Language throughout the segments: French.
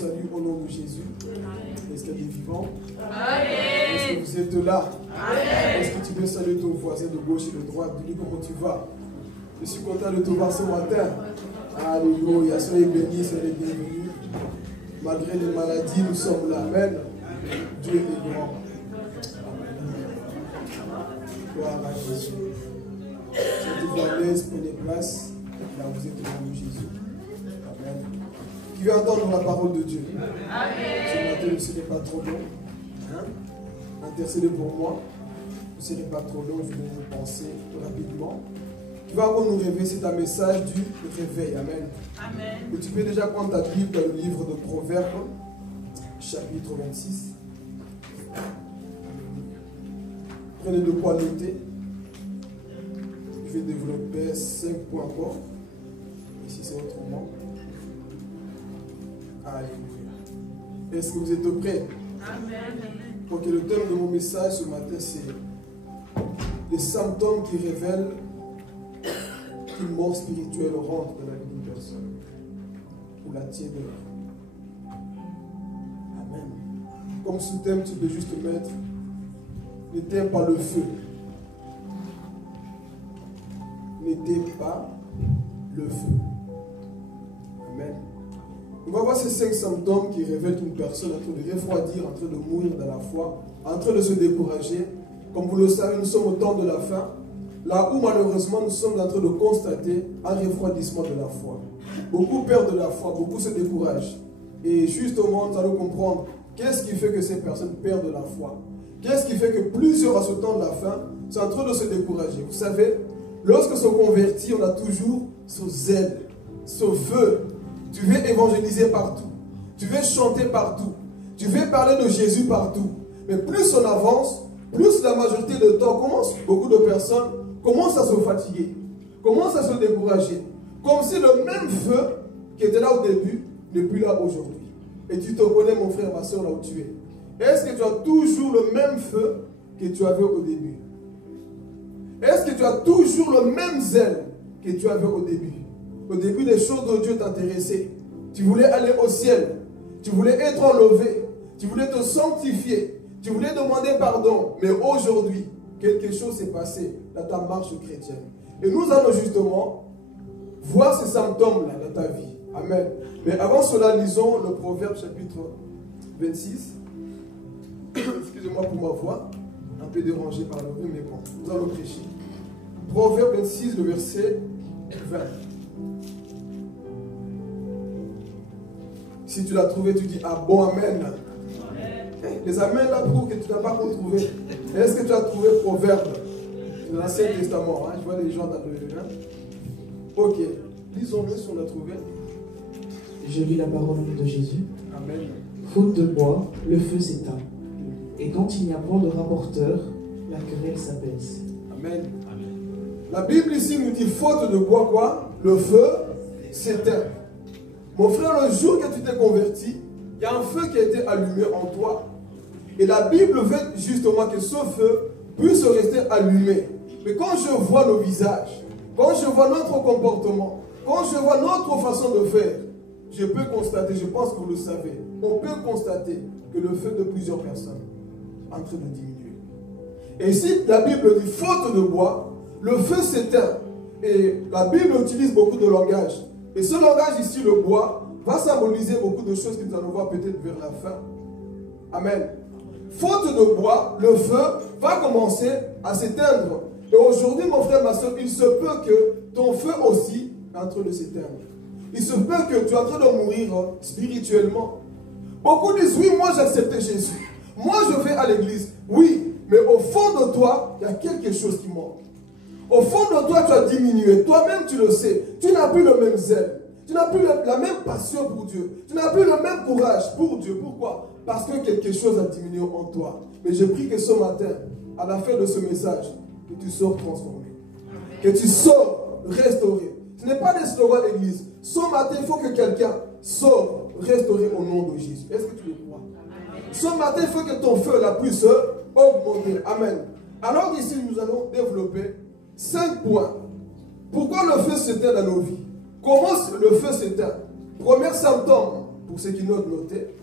salue au nom de Jésus. Est-ce qu'elle est vivante? Amen. Est-ce que vous êtes là? Amen. Est-ce que tu peux saluer ton voisin de gauche et de droite? Dis-lui comment tu vas. Je suis content de te voir ce matin. Alléluia. Soyez bénis, soyez bienvenus. Malgré les maladies, nous sommes là. Amen. Dieu est grand. Gloire à Jésus. Sentez-vous à l'aise, prenez place. Là, vous êtes au nom de Jésus. Amen. Qui veut entendre la parole de Dieu? Amen. Ce matin, ce n'est pas trop long. Hein? Intercédez pour moi. Ce n'est pas trop long, je vais vous penser rapidement. Tu vas encore nous réveiller, c'est un message du réveil. Amen. Amen. Et tu peux déjà prendre ta Bible dans le livre de Proverbes, chapitre 26. Prenez de quoi noter. Je vais développer 5 points encore. Ici, c'est autrement. Alléluia. Est-ce que vous êtes prêts? Amen. Ok, le thème de mon message ce matin, c'est les symptômes qui révèlent qu'une mort spirituelle rentre dans la vie d'une personne. Ou la tienne. Amen. Comme sous-thème, tu peux juste mettre n'éteins pas le feu. N'éteins pas le feu. Amen. On va voir ces 5 symptômes qui révèlent qu'une personne est en train de refroidir, en train de mourir dans la foi, en train de se décourager. Comme vous le savez, nous sommes au temps de la fin, là où malheureusement nous sommes en train de constater un refroidissement de la foi. Beaucoup perdent de la foi, beaucoup se découragent. Et justement, nous allons comprendre qu'est-ce qui fait que ces personnes perdent de la foi. Qu'est-ce qui fait que plusieurs à ce temps de la fin sont en train de se décourager. Vous savez, lorsque se convertit, on a toujours ce zèle, ce feu. Tu veux évangéliser partout. Tu veux chanter partout. Tu veux parler de Jésus partout. Mais plus on avance, plus la majorité du temps, beaucoup de personnes commencent à se fatiguer, commencent à se décourager. Comme si le même feu qui était là au début n'est plus là aujourd'hui. Et tu te connais, mon frère, ma soeur, là où tu es. Est-ce que tu as toujours le même feu que tu avais au début? Est-ce que tu as toujours le même zèle que tu avais au début? Au début, les choses de Dieu t'intéressaient. Tu voulais aller au ciel. Tu voulais être enlevé. Tu voulais te sanctifier. Tu voulais demander pardon. Mais aujourd'hui, quelque chose s'est passé dans ta marche chrétienne. Et nous allons justement voir ces symptômes-là dans ta vie. Amen. Mais avant cela, lisons le Proverbe chapitre 26. Excusez-moi pour ma voix. Un peu dérangée par le bruit, mais bon, nous allons prêcher. Proverbe 26, le verset 20. Si tu l'as trouvé, tu dis ah bon, amen. Les amens là prouvent que tu n'as pas retrouvé. Est-ce que tu as trouvé Proverbe dans l'Ancien Testament? Je vois les gens dans le. Ok, lisons-le si on l'a trouvé. Je lis la parole de Jésus. Amen. Faute de bois, le feu s'éteint. Et quand il n'y a point de rapporteur, la querelle s'apaise. Amen. La Bible ici nous dit faute de bois quoi? Le feu s'éteint. Mon frère, le jour que tu t'es converti, il y a un feu qui a été allumé en toi. Et la Bible veut justement que ce feu puisse rester allumé. Mais quand je vois nos visages, quand je vois notre comportement, quand je vois notre façon de faire, je peux constater, je pense que vous le savez, on peut constater que le feu de plusieurs personnes est en train de diminuer. Et si la Bible dit faute de bois, le feu s'éteint. Et la Bible utilise beaucoup de langage. Et ce langage ici, le bois, va symboliser beaucoup de choses que nous allons voir peut-être vers la fin. Amen. Faute de bois, le feu va commencer à s'éteindre. Et aujourd'hui, mon frère, ma soeur, il se peut que ton feu aussi est en train de s'éteindre. Il se peut que tu es en train de mourir spirituellement. Beaucoup disent, oui, moi j'ai accepté Jésus. Moi je vais à l'église. Oui, mais au fond de toi, il y a quelque chose qui manque. Au fond de toi, tu as diminué. Toi-même, tu le sais. Tu n'as plus le même zèle. Tu n'as plus la même passion pour Dieu. Tu n'as plus le même courage pour Dieu. Pourquoi? Parce que quelque chose a diminué en toi. Mais je prie que ce matin, à la fin de ce message, que tu sors transformé. Que tu sors restauré. Ce n'est pas des slogans d'église. Ce matin, il faut que quelqu'un sorte restauré au nom de Jésus. Est-ce que tu le crois? Ce matin, il faut que ton feu la puisse augmenter. Amen. Alors ici, nous allons développer 5 points. Pourquoi le feu s'éteint dans nos vies? Comment le feu s'éteint? Premier symptôme pour ceux qui notent, notez.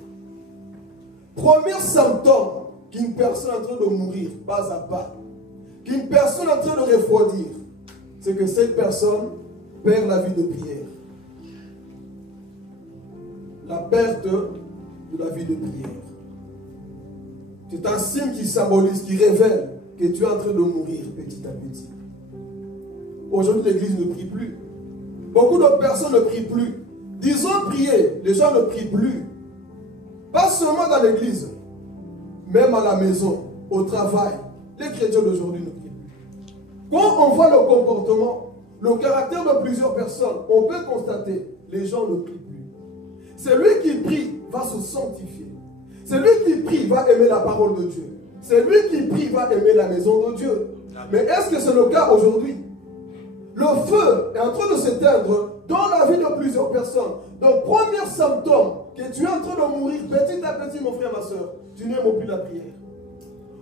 Premier symptôme qu'une personne est en train de mourir, pas à pas, qu'une personne est en train de refroidir, c'est que cette personne perd la vie de prière. La perte de la vie de prière. C'est un signe qui symbolise, qui révèle que tu es en train de mourir petit à petit. Aujourd'hui, l'Église ne prie plus. Beaucoup de personnes ne prient plus. Disons prier, les gens ne prient plus. Pas seulement dans l'Église, même à la maison, au travail. Les chrétiens d'aujourd'hui ne prient plus. Quand on voit le comportement, le caractère de plusieurs personnes, on peut constater, les gens ne prient plus. Celui qui prie va se sanctifier. Celui qui prie va aimer la parole de Dieu. Celui qui prie va aimer la maison de Dieu. Mais est-ce que c'est le cas aujourd'hui? Le feu est en train de s'éteindre dans la vie de plusieurs personnes. Donc, premier symptôme que tu es en train de mourir petit à petit, mon frère, ma soeur, tu n'aimes plus la prière.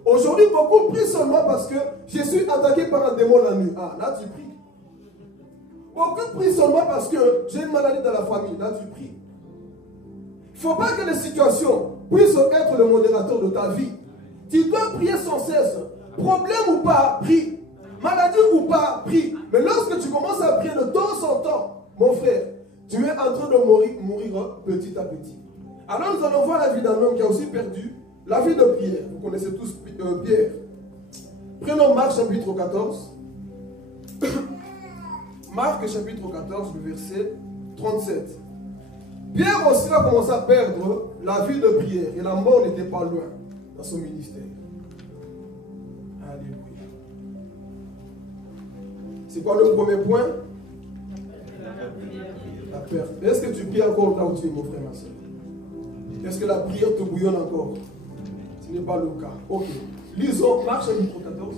Aujourd'hui, beaucoup prient seulement parce que je suis attaqué par un démon la nuit. Ah, là tu pries. Beaucoup prient seulement parce que j'ai une maladie dans la famille. Là tu pries. Il ne faut pas que les situations puissent être le modérateur de ta vie. Tu dois prier sans cesse. Problème ou pas, prie. Maladie ou pas, prie. Mais lorsque tu commences à prier de temps en temps, mon frère, tu es en train de mourir petit à petit. Alors nous allons voir la vie d'un homme qui a aussi perdu la vie de Pierre. Vous connaissez tous Pierre. Prenons Marc chapitre 14. Marc chapitre 14, le verset 37. Pierre aussi a commencé à perdre la vie de prière. Et la mort n'était pas loin dans son ministère. Alléluia. C'est quoi le premier point? La perte. Est-ce que tu pries encore là où tu es, mon frère, ma soeur? Est-ce que la prière te bouillonne encore? Ce n'est pas le cas. Ok. Lisons Marc chapitre 14,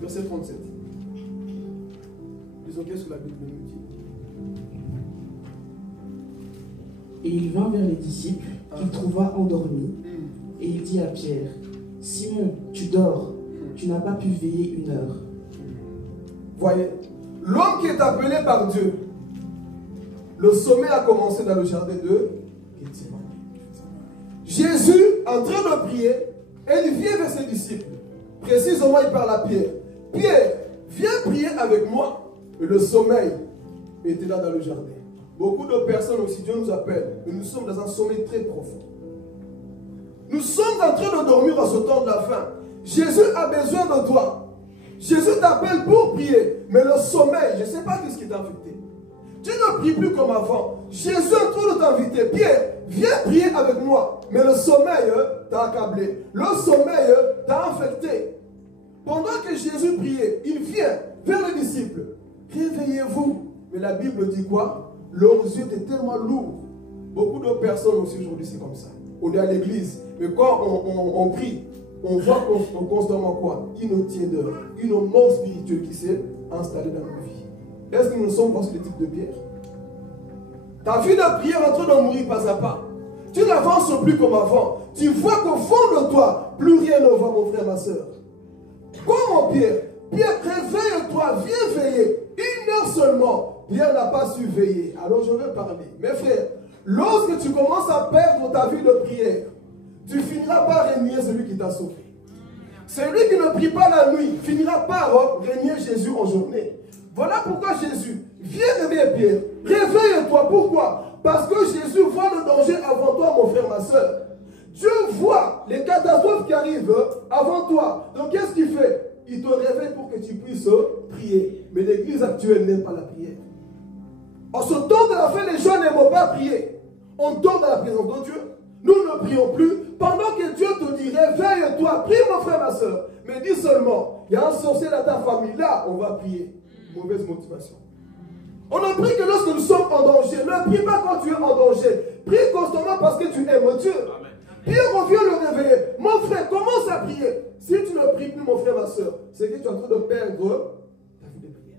verset 37. Lisons qu'est-ce que la Bible nous dit. Et il vint vers les disciples qu'il trouva endormis. Et il dit à Pierre, Simon, tu dors, tu n'as pas pu veiller 1 heure. Voyez, l'homme qui est appelé par Dieu, le sommet a commencé dans le jardin de Gethsémani. Jésus, en train de prier, il vient vers ses disciples. Précisément, il parle à Pierre. Pierre, viens prier avec moi. Et le sommeil était là dans le jardin. Beaucoup de personnes aussi, Dieu nous appelle, mais nous sommes dans un sommeil très profond. Nous sommes en train de dormir à ce temps de la fin. Jésus a besoin de toi. Jésus t'appelle pour prier, mais le sommeil, je ne sais pas ce qui t'a affecté. Tu ne pries plus comme avant. Jésus est en train de t'inviter. Pierre, viens prier avec moi. Mais le sommeil t'a accablé. Le sommeil t'a infecté. Pendant que Jésus priait, il vient vers les disciples. Réveillez-vous. Mais la Bible dit quoi? Leurs yeux étaient tellement lourds. Beaucoup de personnes aussi aujourd'hui, c'est comme ça. On est à l'église, mais quand on prie, on voit constamment quoi? Une tiédeur, une mort spirituelle qui s'est installée dans nos vies. Est-ce que nous sommes dans ce type de Pierre? Ta vie de prière est en train de mourir pas à pas. Tu n'avances plus comme avant. Tu vois qu'au fond de toi, plus rien ne va, mon frère, ma soeur. Comment Pierre? Pierre, réveille-toi, viens veiller. 1 heure seulement. Pierre n'a pas su veiller. Alors je vais parler. Mes frères, lorsque tu commences à perdre ta vie de prière, tu finiras par régner celui qui t'a sauvé. Celui qui ne prie pas la nuit finira par régner Jésus en journée. Voilà pourquoi Jésus vient réveiller Pierre. Réveille-toi. Pourquoi? Parce que Jésus voit le danger avant toi, mon frère, ma soeur. Dieu voit les catastrophes qui arrivent avant toi. Donc qu'est-ce qu'il fait? Il te réveille pour que tu puisses prier. Mais l'église actuelle n'aime pas la prière. En ce temps de la fin, les gens n'aiment pas prier. On dort dans la présence de Dieu. Nous ne prions plus. Pendant que Dieu te dit, réveille-toi, prie mon frère, ma soeur. Mais dis seulement, il y a un sorcier dans ta famille. Là, on va prier. Mauvaise motivation. On ne prie que lorsque nous sommes en danger. Ne prie pas quand tu es en danger. Prie constamment parce que tu aimes Dieu. Pierre revient le réveiller. Mon frère, commence à prier. Si tu ne pries plus, mon frère, ma soeur, c'est que tu es en train de perdre ta vie de prière.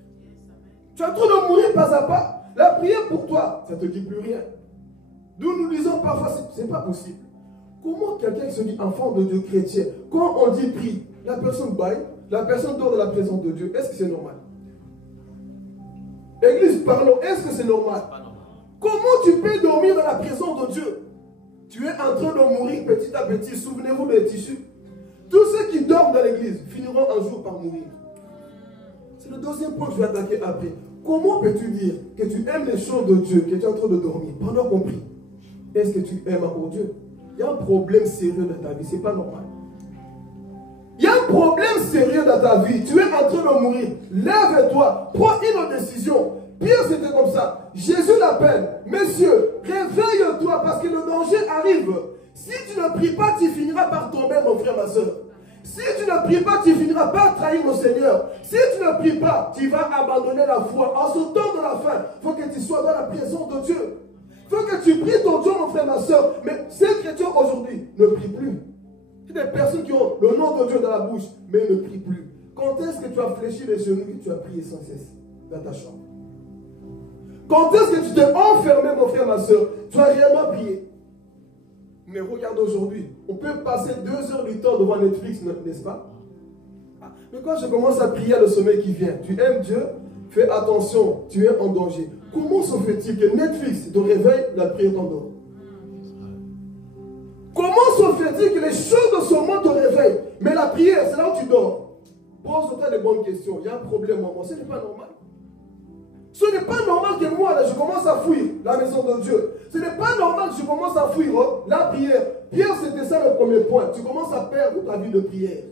Tu es en train de mourir pas à pas. La prière pour toi, ça ne te dit plus rien. Nous disons parfois, ce n'est pas possible. Comment quelqu'un qui se dit enfant de Dieu chrétien, quand on dit prie, la personne baille, la personne dort dans la présence de Dieu, est-ce que c'est normal? Église, parlons, est-ce que c'est normal? Comment tu peux dormir dans la présence de Dieu? Tu es en train de mourir petit à petit. Souvenez-vous des tissus. Tous ceux qui dorment dans l'église finiront un jour par mourir. C'est le deuxième point que je vais attaquer après. Comment peux-tu dire que tu aimes les choses de Dieu, que tu es en train de dormir pendant qu'on prie? Est-ce que tu aimes encore Dieu? Il y a un problème sérieux dans ta vie, c'est pas normal. Il y a un problème sérieux dans ta vie, tu es en train de mourir. Lève-toi, prends une décision. Pierre, c'était comme ça. Jésus l'appelle. Messieurs, réveille-toi parce que le danger arrive. Si tu ne pries pas, tu finiras par tomber, mon frère, ma soeur. Si tu ne pries pas, tu finiras par trahir le Seigneur. Si tu ne pries pas, tu vas abandonner la foi. En ce temps de la fin, il faut que tu sois dans la présence de Dieu. Il faut que tu pries ton Dieu, mon frère, ma soeur. Mais ces chrétiens aujourd'hui ne prient plus. Il y a des personnes qui ont le nom de Dieu dans la bouche, mais ne prient plus. Quand est-ce que tu as fléchi les genoux et tu as prié sans cesse dans ta chambre? Quand est-ce que tu t'es enfermé, mon frère, ma soeur? Tu as réellement prié. Mais regarde aujourd'hui, on peut passer 2 heures du temps devant Netflix, n'est-ce pas? Mais quand je commence à prier, le sommeil qui vient, tu aimes Dieu, fais attention, tu es en danger. Comment se fait-il que Netflix te réveille, la prière t'endort? Comment se fait-il que les choses de ce monde te réveillent, mais la prière, c'est là où tu dors? Pose-toi des bonnes questions. Il y a un problème, maman. Ce n'est pas normal. Ce n'est pas normal que moi, là, je commence à fuir la maison de Dieu. Ce n'est pas normal que je commence à fuir la prière. Pierre, c'était ça le premier point. Tu commences à perdre ta vie de prière.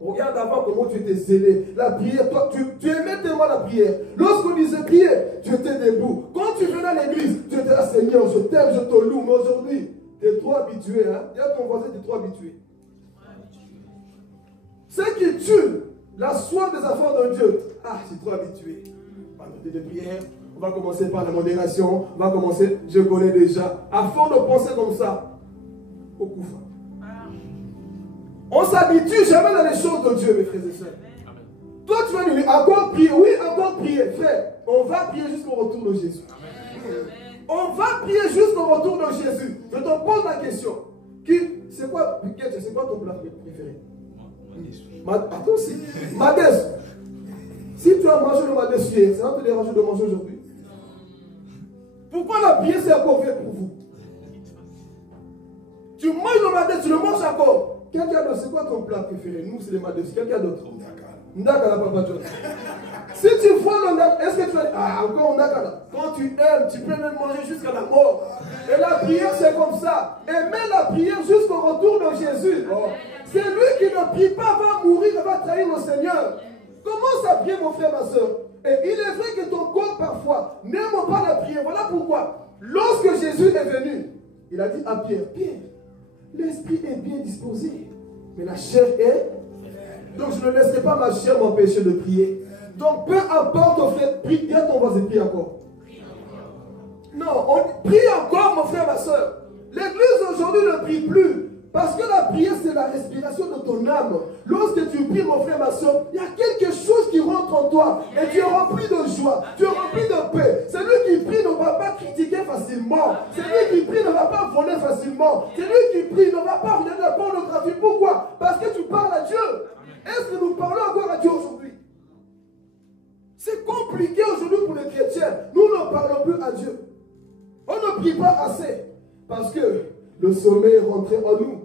Regarde avant comment tu étais zélé. La prière, toi, tu aimais tellement la prière. Lorsqu'on disait prière, tu étais debout. Quand tu venais à l'église, tu étais là, Seigneur, je t'aime, je te loue. Mais aujourd'hui, tu es trop habitué. Hein? Il y a ton voisin, tu es trop habitué. Ce qui tue la soif des affaires de Dieu. Ah, je suis trop habitué. De prière, on va commencer par la modération, on va commencer, je connais déjà. Afin de penser comme ça, au coup. On s'habitue jamais dans les choses de Dieu, mes frères et sœurs. Toi, tu vas nous dire, encore prier, oui, encore prier, frère. On va prier jusqu'au retour de Jésus. On va prier jusqu'au retour de Jésus. Je te pose la question. C'est quoi ton plat préféré? Attends, si. Madès. Si tu as mangé le madès hier, ça va te déranger de manger aujourd'hui? Pourquoi la prière c'est encore fait pour vous? Tu manges le madès, tu le manges encore. Quelqu'un d'autre, c'est quoi ton plat préféré? Nous, c'est le madès. Quelqu'un d'autre? Ndaka, papa John. Si tu vois le ndaka, est-ce que tu vas dire, ah, encore ndaka? Quand tu aimes, tu peux même manger jusqu'à la mort. Et la prière, c'est comme ça. Aimer la prière jusqu'au retour de Jésus. C'est lui qui ne prie pas, va mourir, va trahir le Seigneur. Commence à prier, mon frère, ma soeur. Et il est vrai que ton corps, parfois, n'aime pas la prière. Voilà pourquoi, lorsque Jésus est venu, il a dit à Pierre, Pierre, l'esprit est bien disposé, mais la chair est... Donc je ne laisserai pas ma chair m'empêcher de prier. Donc peu importe, frère, prie, viens ton voisin, prie encore. Non, on prie encore, mon frère, ma soeur. L'église aujourd'hui ne prie plus. Parce que la prière, c'est la respiration de ton âme. Lorsque tu pries, mon frère, ma soeur, il y a quelque chose qui rentre en toi. Et tu es rempli de joie. Tu es rempli de paix. Celui qui prie ne va pas critiquer facilement. Celui qui prie ne va pas voler facilement. Celui qui prie ne va pas regarder la pornographie. Pourquoi? Parce que tu parles à Dieu. Est-ce que nous parlons encore à Dieu aujourd'hui? C'est compliqué aujourd'hui pour les chrétiens. Nous ne parlons plus à Dieu. On ne prie pas assez. Parce que le sommeil est rentré en nous.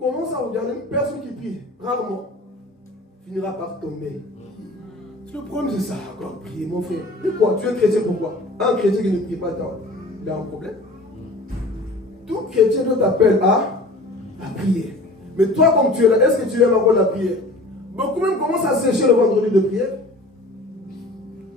Commence à regarder une personne qui prie, rarement, finira par tomber. Le problème, c'est ça. Encore prier, mon frère. Mais quoi? Tu es chrétien, pourquoi? Un chrétien qui ne prie pas, il a un problème. Tout chrétien doit t'appeler à prier. Mais toi, comme tu es là, est-ce que tu aimes encore la prière? Beaucoup même commencent à sécher le vendredi de prière.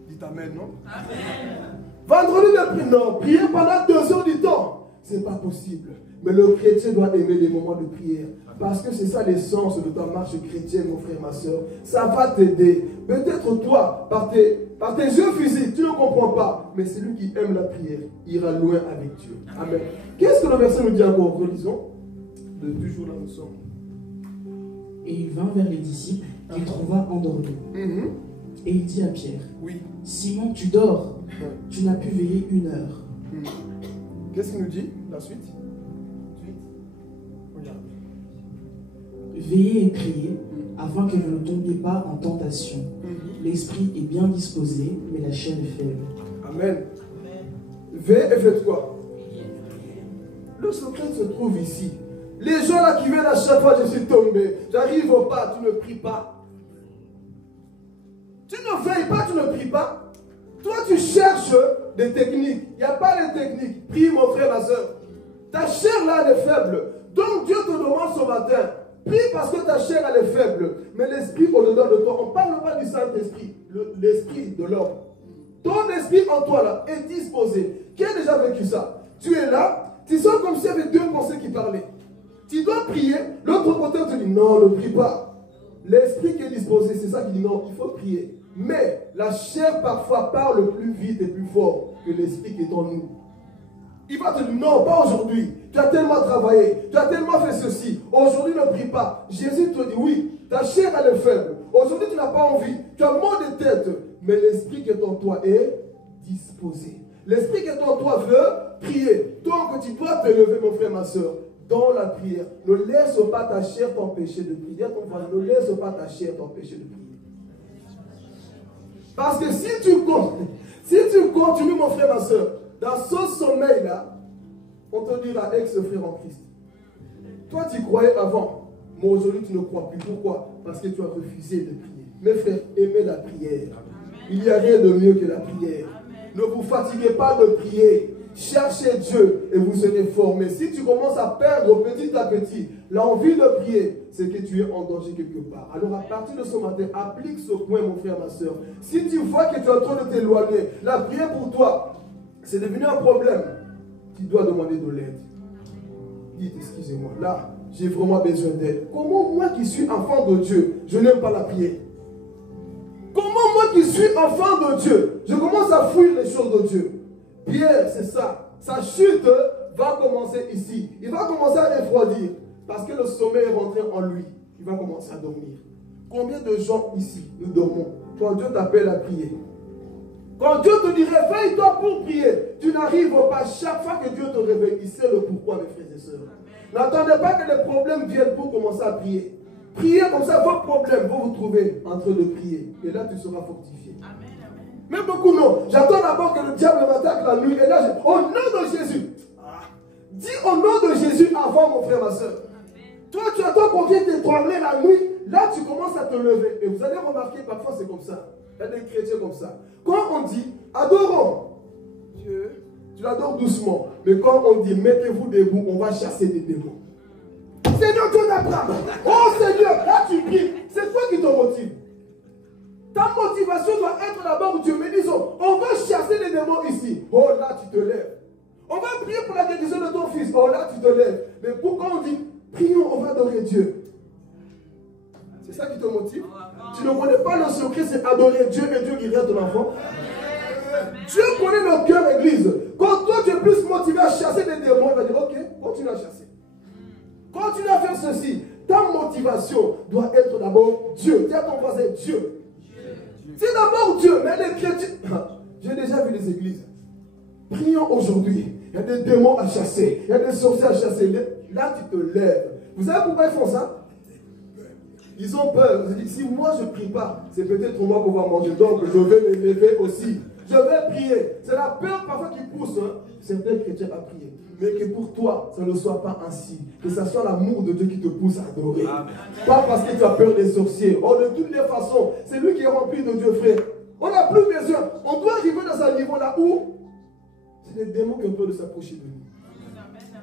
Dites amen, non? Amen. Vendredi de prière, non. Prier pendant 2 heures du temps, c'est pas possible. Mais le chrétien doit aimer les moments de prière. Parce que c'est ça l'essence de ta marche chrétienne, mon frère, ma soeur. Ça va t'aider. Peut-être toi, par tes yeux physiques, tu ne comprends pas. Mais celui qui aime la prière ira loin avec Dieu. Amen. Qu'est-ce que le verset nous dit encore? Relisons. De toujours là nous sommes. Et il vint vers les disciples qu'il trouva endormis. Et il dit à Pierre, oui. Simon, tu dors, tu n'as pu veiller 1 heure. Qu'est-ce qu'il nous dit? La suite. Veillez et priez, afin que vous ne tombiez pas en tentation. L'esprit est bien disposé, mais la chair est faible. Amen. vais et faites quoi? Le secret se trouve ici. Les gens là qui viennent à chaque fois, je suis tombé, j'arrive au pas, tu ne pries pas. Tu ne veilles pas, tu ne pries pas. Toi, tu cherches des techniques. Il n'y a pas de techniques. Prie, mon frère, ma soeur. Ta chair là, elle est faible. Donc Dieu te demande ce matin, prie parce que ta chair, elle est faible. Mais l'esprit au-dedans de toi, on ne parle pas du Saint-Esprit, l'esprit de l'homme. Ton esprit en toi là est disposé. Qui a déjà vécu ça? Tu es là, tu sens comme s'il y avait deux pensées qui parlaient. Tu dois prier, l'autre côté te dit non, ne prie pas. L'esprit qui est disposé, c'est ça qui dit non, il faut prier. Mais la chair parfois parle plus vite et plus fort que l'esprit qui est en nous. Il va te dire non, pas aujourd'hui. Tu as tellement travaillé, tu as tellement fait ceci. Aujourd'hui, ne prie pas. Jésus te dit oui, ta chair elle est faible. Aujourd'hui, tu n'as pas envie. Tu as mal de tête. Mais l'esprit qui est en toi est disposé. L'esprit qui est en toi veut prier. Donc, tu dois te lever, mon frère, ma soeur, dans la prière. Ne laisse pas ta chair t'empêcher de prier. Ton frère, ne laisse pas ta chair t'empêcher de prier. Parce que si tu continues, mon frère, ma soeur, dans ce sommeil-là, on te dira, ex-frère en Christ. Toi, tu croyais avant, mais aujourd'hui, tu ne crois plus. Pourquoi? Parce que tu as refusé de prier. Mes frères, aimez la prière. Il n'y a rien de mieux que la prière. Ne vous fatiguez pas de prier. Cherchez Dieu et vous serez formés. Si tu commences à perdre petit à petit l'envie de prier, c'est que tu es en danger quelque part. Alors à partir de ce matin, applique ce point, mon frère, ma soeur. Si tu vois que tu es en train de t'éloigner, la prière pour toi, c'est devenu un problème, tu dois demander de l'aide. Dites, excusez-moi, là, j'ai vraiment besoin d'aide. Comment moi qui suis enfant de Dieu, je n'aime pas la prière? Comment moi qui suis enfant de Dieu, je commence à fuir les choses de Dieu? Pierre, c'est ça. Sa chute va commencer ici. Il va commencer à refroidir. Parce que le sommeil est rentré en lui. Il va commencer à dormir. Combien de gens ici, nous dormons quand Dieu t'appelle à prier? Quand Dieu te dit réveille-toi pour prier, tu n'arrives pas. Chaque fois que Dieu te réveille, il sait le pourquoi, mes frères et sœurs. N'attendez pas que les problèmes viennent pour commencer à prier. Priez comme ça, vos problèmes vont vous trouver en train de prier. Et là, tu seras fortifié. Amen. Mais beaucoup non. J'attends d'abord que le diable m'attaque la nuit. Et là, je... au nom de Jésus. Dis au nom de Jésus avant, mon frère, ma soeur. Toi, tu attends qu'on vienne t'étrangler la nuit. Là, tu commences à te lever. Et vous allez remarquer, parfois, c'est comme ça. Il y a des chrétiens comme ça. Quand on dit, adorons Dieu, tu l'adores doucement. Mais quand on dit, mettez-vous debout, on va chasser des démons. Seigneur Dieu d'Abraham. Oh Seigneur, là tu pries. C'est toi qui te motive. Ta motivation doit être d'abord Dieu. Mais disons, on va chasser les démons ici. Oh là tu te lèves. On va prier pour la guérison de ton fils. Oh là tu te lèves. Mais pourquoi on dit, prions, on va adorer Dieu? C'est ça qui te motive? Tu ne connais pas le secret, c'est adorer Dieu et Dieu guérir ton enfant. Dieu connaît nos cœurs, église. Quand toi tu es plus motivé à chasser des démons, il va dire, ok, continue à chasser. Continue à faire ceci. Ta motivation doit être d'abord Dieu. Dis à ton voisin Dieu. C'est d'abord Dieu. Mais les chrétiens, j'ai déjà vu les églises. Prions aujourd'hui. Il y a des démons à chasser. Il y a des sorciers à chasser. Là, tu te lèves. Vous savez pourquoi ils font ça? Ils ont peur. Ils disent, si moi je ne prie pas, c'est peut-être moi qu'on va manger. Donc, je vais me lever aussi. Je vais prier. C'est la peur parfois qui pousse certains chrétiens à prier. Mais que pour toi, ça ne soit pas ainsi. Que ce soit l'amour de Dieu qui te pousse à adorer. Amen. Pas parce que tu as peur des sorciers. Oh, de toutes les façons, c'est lui qui est rempli de Dieu, frère. On n'a plus besoin. On doit arriver dans un niveau là où c'est les démons qui ont peur de s'approcher de nous.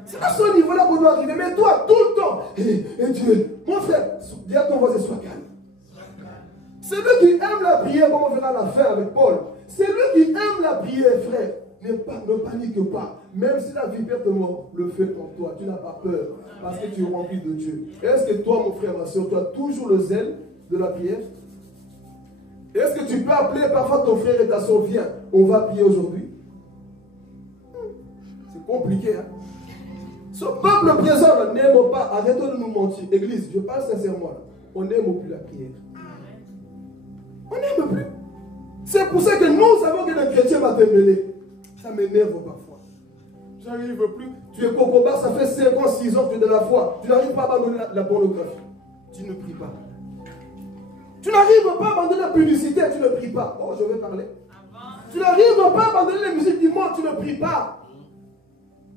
C'est à ce niveau là qu'on doit arriver. Mais toi, tout le temps, et Dieu, mon frère, dis à ton voisin, sois calme. Celui qui aime la prière, comme on verra la fin avec Paul. Celui qui aime la prière, frère, ne panique pas. Même si la vipère te mord, le fait en toi. Tu n'as pas peur. Parce que tu es rempli de Dieu. Est-ce que toi, mon frère, ma soeur, tu as toujours le zèle de la prière? Est-ce que tu peux appeler parfois ton frère et ta soeur, viens, on va prier aujourd'hui? C'est compliqué, hein? Ce peuple présent n'aime pas. Arrêtons de nous mentir. Église, je parle sincèrement. Là. On n'aime plus la prière. On n'aime plus. C'est pour ça que nous savons que le chrétien va te mêler. Ça m'énerve parfois. Je n'arrive plus. Tu es cocoba, ça fait 5 ans, 6 ans que tu es de la foi. Tu n'arrives pas à abandonner la pornographie. Tu ne pries pas. Tu n'arrives pas à abandonner la publicité, tu ne pries pas. Oh, je vais parler. Tu n'arrives pas à abandonner les musiques du monde, tu ne pries pas.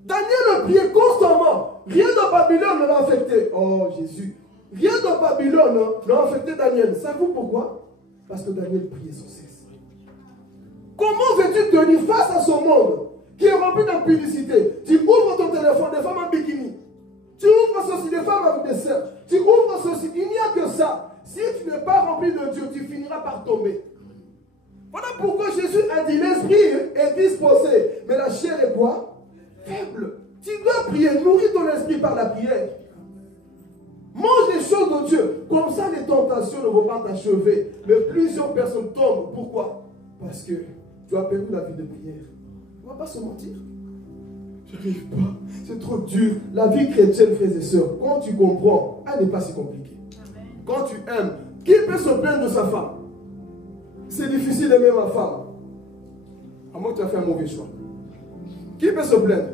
Daniel priait constamment. Rien dans Babylone ne l'a affecté. Oh Jésus. Rien dans Babylone n'a affecté Daniel. Savez-vous pourquoi? Parce que Daniel priait sans cesse. Comment veux-tu tenir face à ce monde qui est rempli d'impudicité? Tu ouvres ton téléphone, des femmes en bikini. Tu ouvres ceci, des femmes avec des sœurs. Tu ouvres ceci, il n'y a que ça. Si tu n'es pas rempli de Dieu, tu finiras par tomber. Voilà pourquoi Jésus a dit, l'esprit est disposé, mais la chair est quoi? Faible. Tu dois prier, nourris ton esprit par la prière. Mange les choses de Dieu. Comme ça, les tentations ne vont pas t'achever. Mais plusieurs personnes tombent. Pourquoi? Parce que tu as perdu la vie de prière. On ne va pas se mentir. Je n'arrive pas. C'est trop dur. La vie chrétienne, frères et sœurs, quand tu comprends, elle n'est pas si compliquée. Amen. Quand tu aimes, qui peut se plaindre de sa femme? C'est difficile d'aimer ma femme. À moins que tu as fait un mauvais choix. Qui peut se plaindre?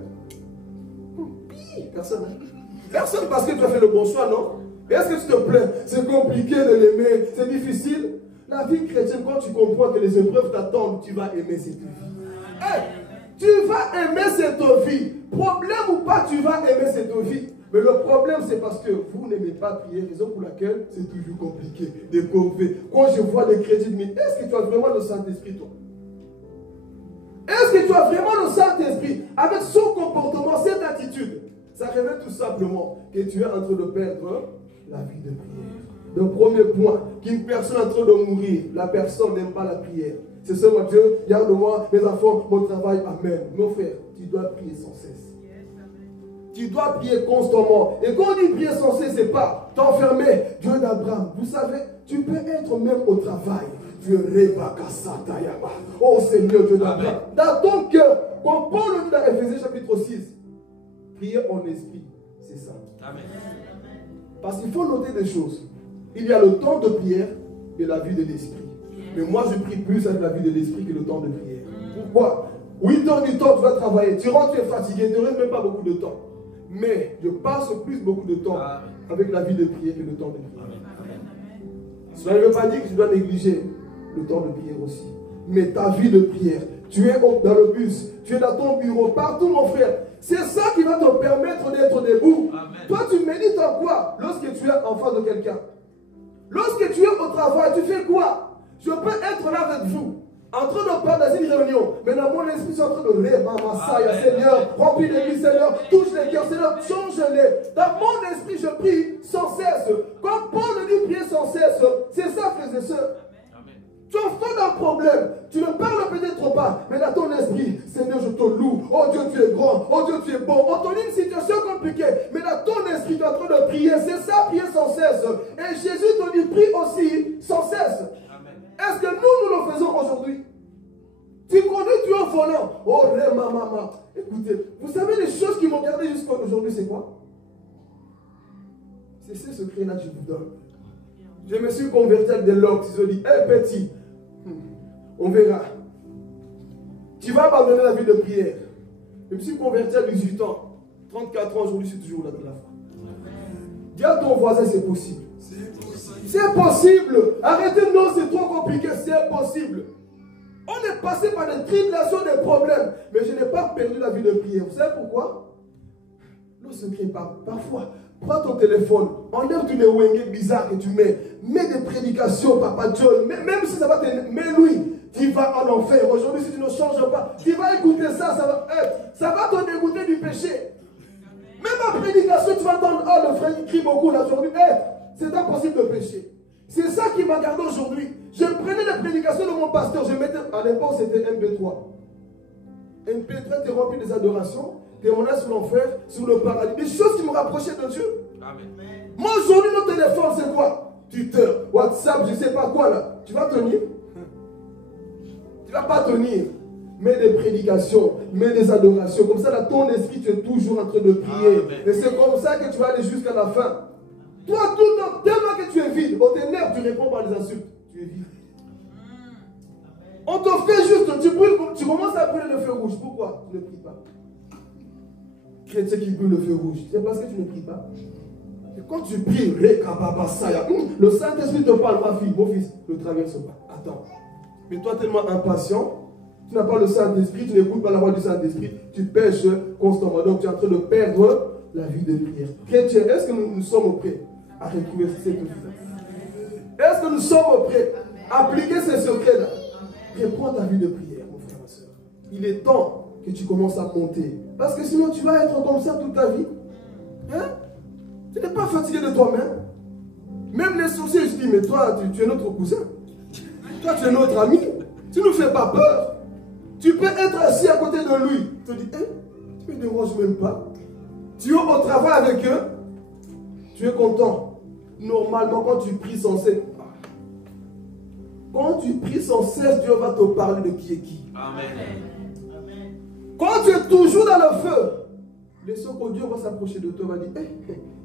Personne. Hein? Personne, parce que tu as fait le bon choix, non? Est-ce que tu te plains? C'est compliqué de l'aimer, c'est difficile. La vie chrétienne, quand tu comprends que les épreuves t'attendent, tu vas aimer cette vie. Hey, tu vas aimer cette vie. Problème ou pas, tu vas aimer cette vie. Mais le problème, c'est parce que vous n'aimez pas prier, raison pour laquelle c'est toujours compliqué de couper. Quand je vois les crédits de mine, est-ce que tu as vraiment le Saint-Esprit, toi? Est-ce que tu as vraiment le Saint-Esprit avec son comportement, cette attitude? Ça révèle tout simplement que tu es en train de perdre la vie de prière. Le premier point, qu'une personne est en train de mourir, la personne n'aime pas la prière. C'est ça, mon Dieu, garde-moi, mes enfants, mon travail, amen. Mon frère, tu dois prier sans cesse. Tu dois prier constamment. Et quand on dit prier sans cesse, ce n'est pas t'enfermer. Dieu d'Abraham, vous savez, tu peux être même au travail. Oh Seigneur, Dieu d'Abraham. Dans ton cœur, quand Paul le dit dans Éphésiens chapitre 6, prier en esprit, c'est ça. Amen. Parce qu'il faut noter des choses. Il y a le temps de prière et la vie de l'esprit. Mais moi, je prie plus avec la vie de l'esprit que le temps de prière. Pourquoi? 8 heures du temps, tu vas travailler. Tu rentres, tu es fatigué, tu ne restes même pas beaucoup de temps. Mais je passe plus beaucoup de temps avec la vie de prière que le temps de prière. Cela ne veut pas dire que tu dois négliger le temps de prière aussi. Mais ta vie de prière, tu es dans le bus, tu es dans ton bureau, partout mon frère. C'est ça qui va te permettre d'être debout. Amen. Toi, tu médites en quoi lorsque tu es en face de quelqu'un? Lorsque tu es au travail, tu fais quoi? Je peux être là avec vous, en train de parler dans une réunion, mais dans mon esprit, je suis en train de rêver, Seigneur, remplis les vies, Seigneur, touche les cœurs, Seigneur, change-les. Dans mon esprit, je prie sans cesse. Quand Paul dit prier sans cesse, c'est ça, frères et sœurs. Tu es en face d'un problème, tu ne parles peut-être pas, mais dans ton esprit, Seigneur, je te loue. Oh Dieu, tu es grand. Oh Dieu, tu es bon. On te dit une situation compliquée, mais dans ton esprit, tu es en train de prier. C'est ça, prier sans cesse. Et Jésus te dit, prie aussi sans cesse. Est-ce que nous le faisons aujourd'hui? Tu connais, tu es au volant. Oh, maman. Écoutez, vous savez les choses qui m'ont gardé jusqu'à aujourd'hui, c'est quoi? C'est ce secret-là que je vous donne. Je me suis converti avec des locks. Ils ont dit, hé petit, on verra. Tu vas abandonner la vie de prière. Je me suis converti à 18 ans. 34 ans, aujourd'hui, je suis toujours là dans la foi. Dis à ton voisin, c'est possible. C'est possible. Arrêtez, non, c'est trop compliqué. C'est possible. On est passé par des tribulations, des problèmes. Mais je n'ai pas perdu la vie de prière. Vous savez pourquoi? Le secret, parfois. Prends ton téléphone, enlève tous les wenge bizarres que tu mets. Mets des prédications, Papa John. Même si ça va te... Mais lui, tu vas en enfer. Aujourd'hui, si tu ne changes pas, tu vas écouter ça, ça va te dégoûter du péché. Même en prédication, tu vas entendre, oh, le frère, il crie beaucoup là aujourd'hui. C'est impossible de pécher. C'est ça qui m'a gardé aujourd'hui. Je prenais les prédications de mon pasteur, je mettais, à l'époque, c'était MP3. MP3 t'es rempli des adorations. Témoignage sur l'enfer, sur le paradis, des choses qui me rapprochaient de Dieu. Amen. Moi aujourd'hui, notre téléphone, c'est quoi? Twitter, WhatsApp, je ne sais pas quoi là. Tu vas tenir? Tu ne vas pas tenir. Mets des prédications, mets des adorations. Comme ça, dans ton esprit, tu es toujours en train de prier. Amen. Et c'est comme ça que tu vas aller jusqu'à la fin. Toi, tout le temps, tellement que tu es vide, au ténèbres, tu réponds par des insultes. Tu es vide. On te fait juste, tu commences à brûler le feu rouge. Pourquoi? Tu ne pries pas. Chrétien qui brûle le feu rouge, c'est parce que tu ne pries pas. Et quand tu pries, le Saint-Esprit te parle, ma fille, mon fils, ne traverse pas. Attends. Mais toi, tellement impatient, Tu n'as pas le Saint-Esprit, tu n'écoutes pas la voix du Saint-Esprit, tu pêches constamment. Donc tu es en train de perdre la vie de prière. Chrétien, est-ce que nous sommes prêts à retrouver cette vie? Est-ce que nous sommes prêts à appliquer ces secrets-là? Reprends ta vie de prière, mon frère, ma soeur. Il est temps que tu commences à monter. Parce que sinon tu vas être comme ça toute ta vie. Hein? Tu n'es pas fatigué de toi-même. Même les sorciers, je dis, mais toi, tu es notre cousin. Toi, tu es notre ami. Tu ne nous fais pas peur. Tu peux être assis à côté de lui. Tu te dis, tu ne me déranges même pas. Tu es au travail avec eux. Tu es content. Normalement, quand tu pries sans cesse, Dieu va te parler de qui est qui. Amen. Quand tu es toujours dans le feu, les sons que Dieu va s'approcher de toi, va dire,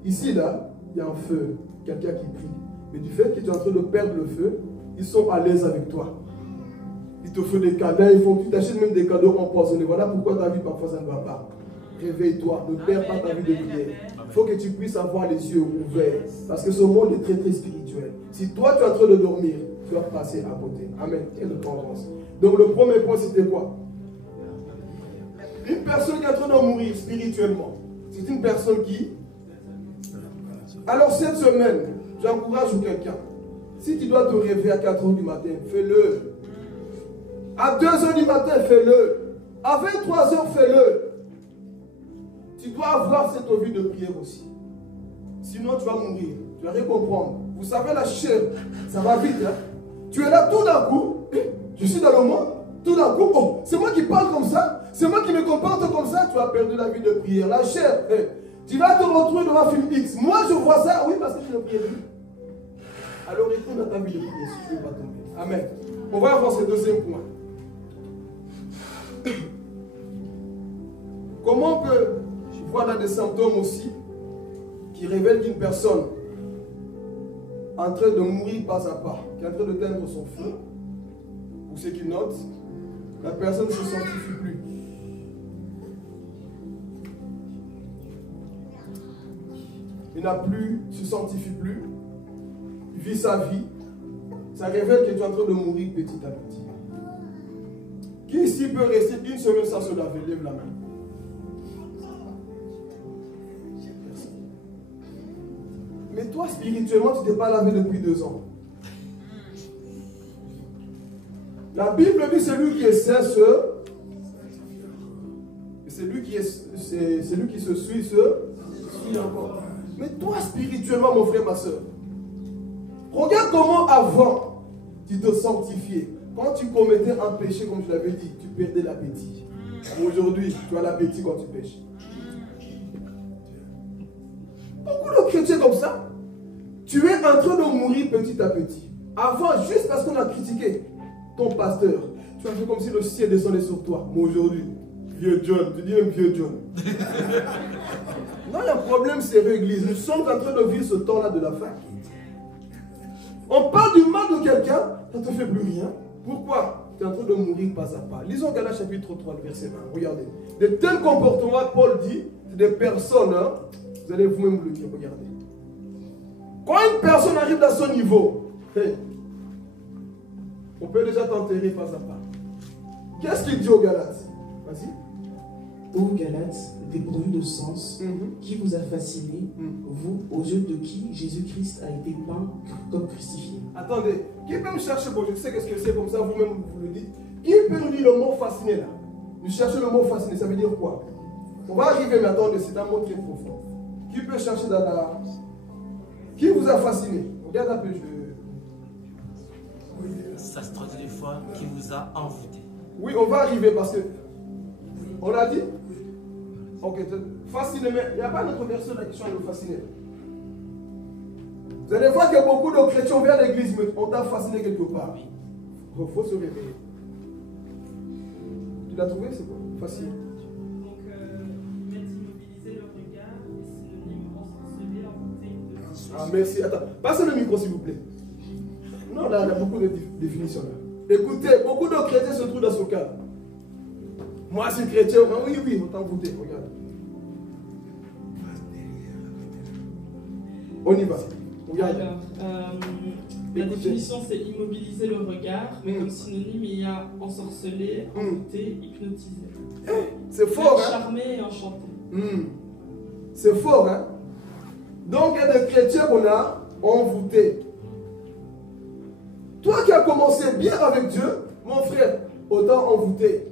ici, là, il y a un feu, quelqu'un qui prie. Mais du fait que tu es en train de perdre le feu, ils sont à l'aise avec toi. Ils te font des cadeaux, tu t'achètes même des cadeaux empoisonnés. Voilà pourquoi ta vie parfois ça ne va pas. Réveille-toi, ne perds pas ta vie de prière. Il faut que tu puisses avoir les yeux ouverts. Parce que ce monde est très très spirituel. Si toi tu es en train de dormir, tu vas passer à côté. Amen. Et le temps avance. Donc le premier point c'était quoi? Une personne qui est en train de mourir spirituellement, c'est une personne qui... Alors cette semaine, j'encourage quelqu'un. Si tu dois te réveiller à 4 h du matin, fais-le. À 2 h du matin, fais-le. À 23 h, fais-le. Tu dois avoir cette vie de prière aussi. Sinon, tu vas mourir. Tu vas rien comprendre. Vous savez, la chair, ça va vite. Hein? Tu es là tout d'un coup. Je suis dans le monde. Tout d'un coup, oh, c'est moi qui parle comme ça. C'est moi qui me comporte comme ça. Tu as perdu la vie de prière. La chair, tu vas te retrouver devant un film X. Moi, je vois ça. Oui, parce que je ne prie plus. Alors, retourne dans ta vie de prière si tu ne veux pas tomber. Amen. On va avancer au deuxième point. Comment on peut voir là des symptômes aussi qui révèlent qu'une personne en train de mourir pas à pas, qui est en train de teindre son feu, pour ceux qui notent, la personne ne se sanctifie plus. Il n'a plus, se sanctifie plus, il vit sa vie. Ça révèle que tu es en train de mourir petit à petit. Qui ici peut rester une semaine sans se laver? Lève la main. Mais toi, spirituellement, tu ne t'es pas lavé depuis 2 ans. La Bible dit celui qui essaie celui qui se suit suit encore. Mais toi, spirituellement, mon frère, ma soeur, regarde comment avant, tu te sanctifiais. Quand tu commettais un péché, comme je l'avais dit, tu perdais l'appétit. Aujourd'hui, tu as l'appétit quand tu pêches. Beaucoup de chrétiens comme ça, tu es en train de mourir petit à petit. Avant, juste parce qu'on a critiqué ton pasteur, tu as fait comme si le ciel descendait sur toi. Mais aujourd'hui, vieux John, tu dis même vieux John. Non, il y a un problème sérieux, église. Nous sommes en train de vivre ce temps-là de la fin. On parle du mal de quelqu'un, ça ne te fait plus rien. Pourquoi? Tu es en train de mourir pas à pas. Lisons Galates chapitre 3, verset 1. Regardez. De tels comportements, Paul dit, c'est des personnes, hein, vous allez vous-même le dire, regardez. Quand une personne arrive dans son niveau, on peut déjà t'enterrer pas à pas. Qu'est-ce qu'il dit aux Galates? Vas-y. Ô Galates, dépourvus de sens, qui vous a fasciné, vous, aux yeux de qui Jésus-Christ a été peint comme crucifié? Attendez, qui peut me chercher, bon, je sais qu'est-ce que c'est, comme ça vous-même vous le dites. Qui peut nous dire le mot fasciné là? Nous cherchons le mot fasciné, ça veut dire quoi? On va arriver, mais attendez, c'est un mot très profond. Qui peut chercher dans la... Qui vous a fasciné? Regarde un peu, Ça se traduit des fois qui vous a envoûté. Oui, on va arriver parce que... On l'a dit? Ok, fasciné, mais il n'y a pas d'autre personne qui change de fasciné. Vous allez voir que beaucoup de chrétiens viennent à l'église, mais on t'a fasciné quelque part. Il faut se réveiller. Tu l'as trouvé, c'est quoi? Facile. Donc, mettre immobiliser le regard et synonyme ensorceler, envoûter. Ah, merci. Attends, passez le micro, s'il vous plaît. Non, là, il y a beaucoup de définitions là. Écoutez, beaucoup de chrétiens se trouvent dans ce cas. Moi, je suis chrétien. Oui, oui, on t'a envoûté. Regarde. On y va. Regarde. Alors, la Écoutez. définition c'est immobiliser le regard, mais Mm. comme synonyme il y a ensorceler, envoûter, hypnotiser. C'est fort, hein? Charmer et enchanter. C'est fort, hein? Donc, il y a des chrétiens qu'on a envoûtés. Toi qui as commencé bien avec Dieu, mon frère, autant envoûté.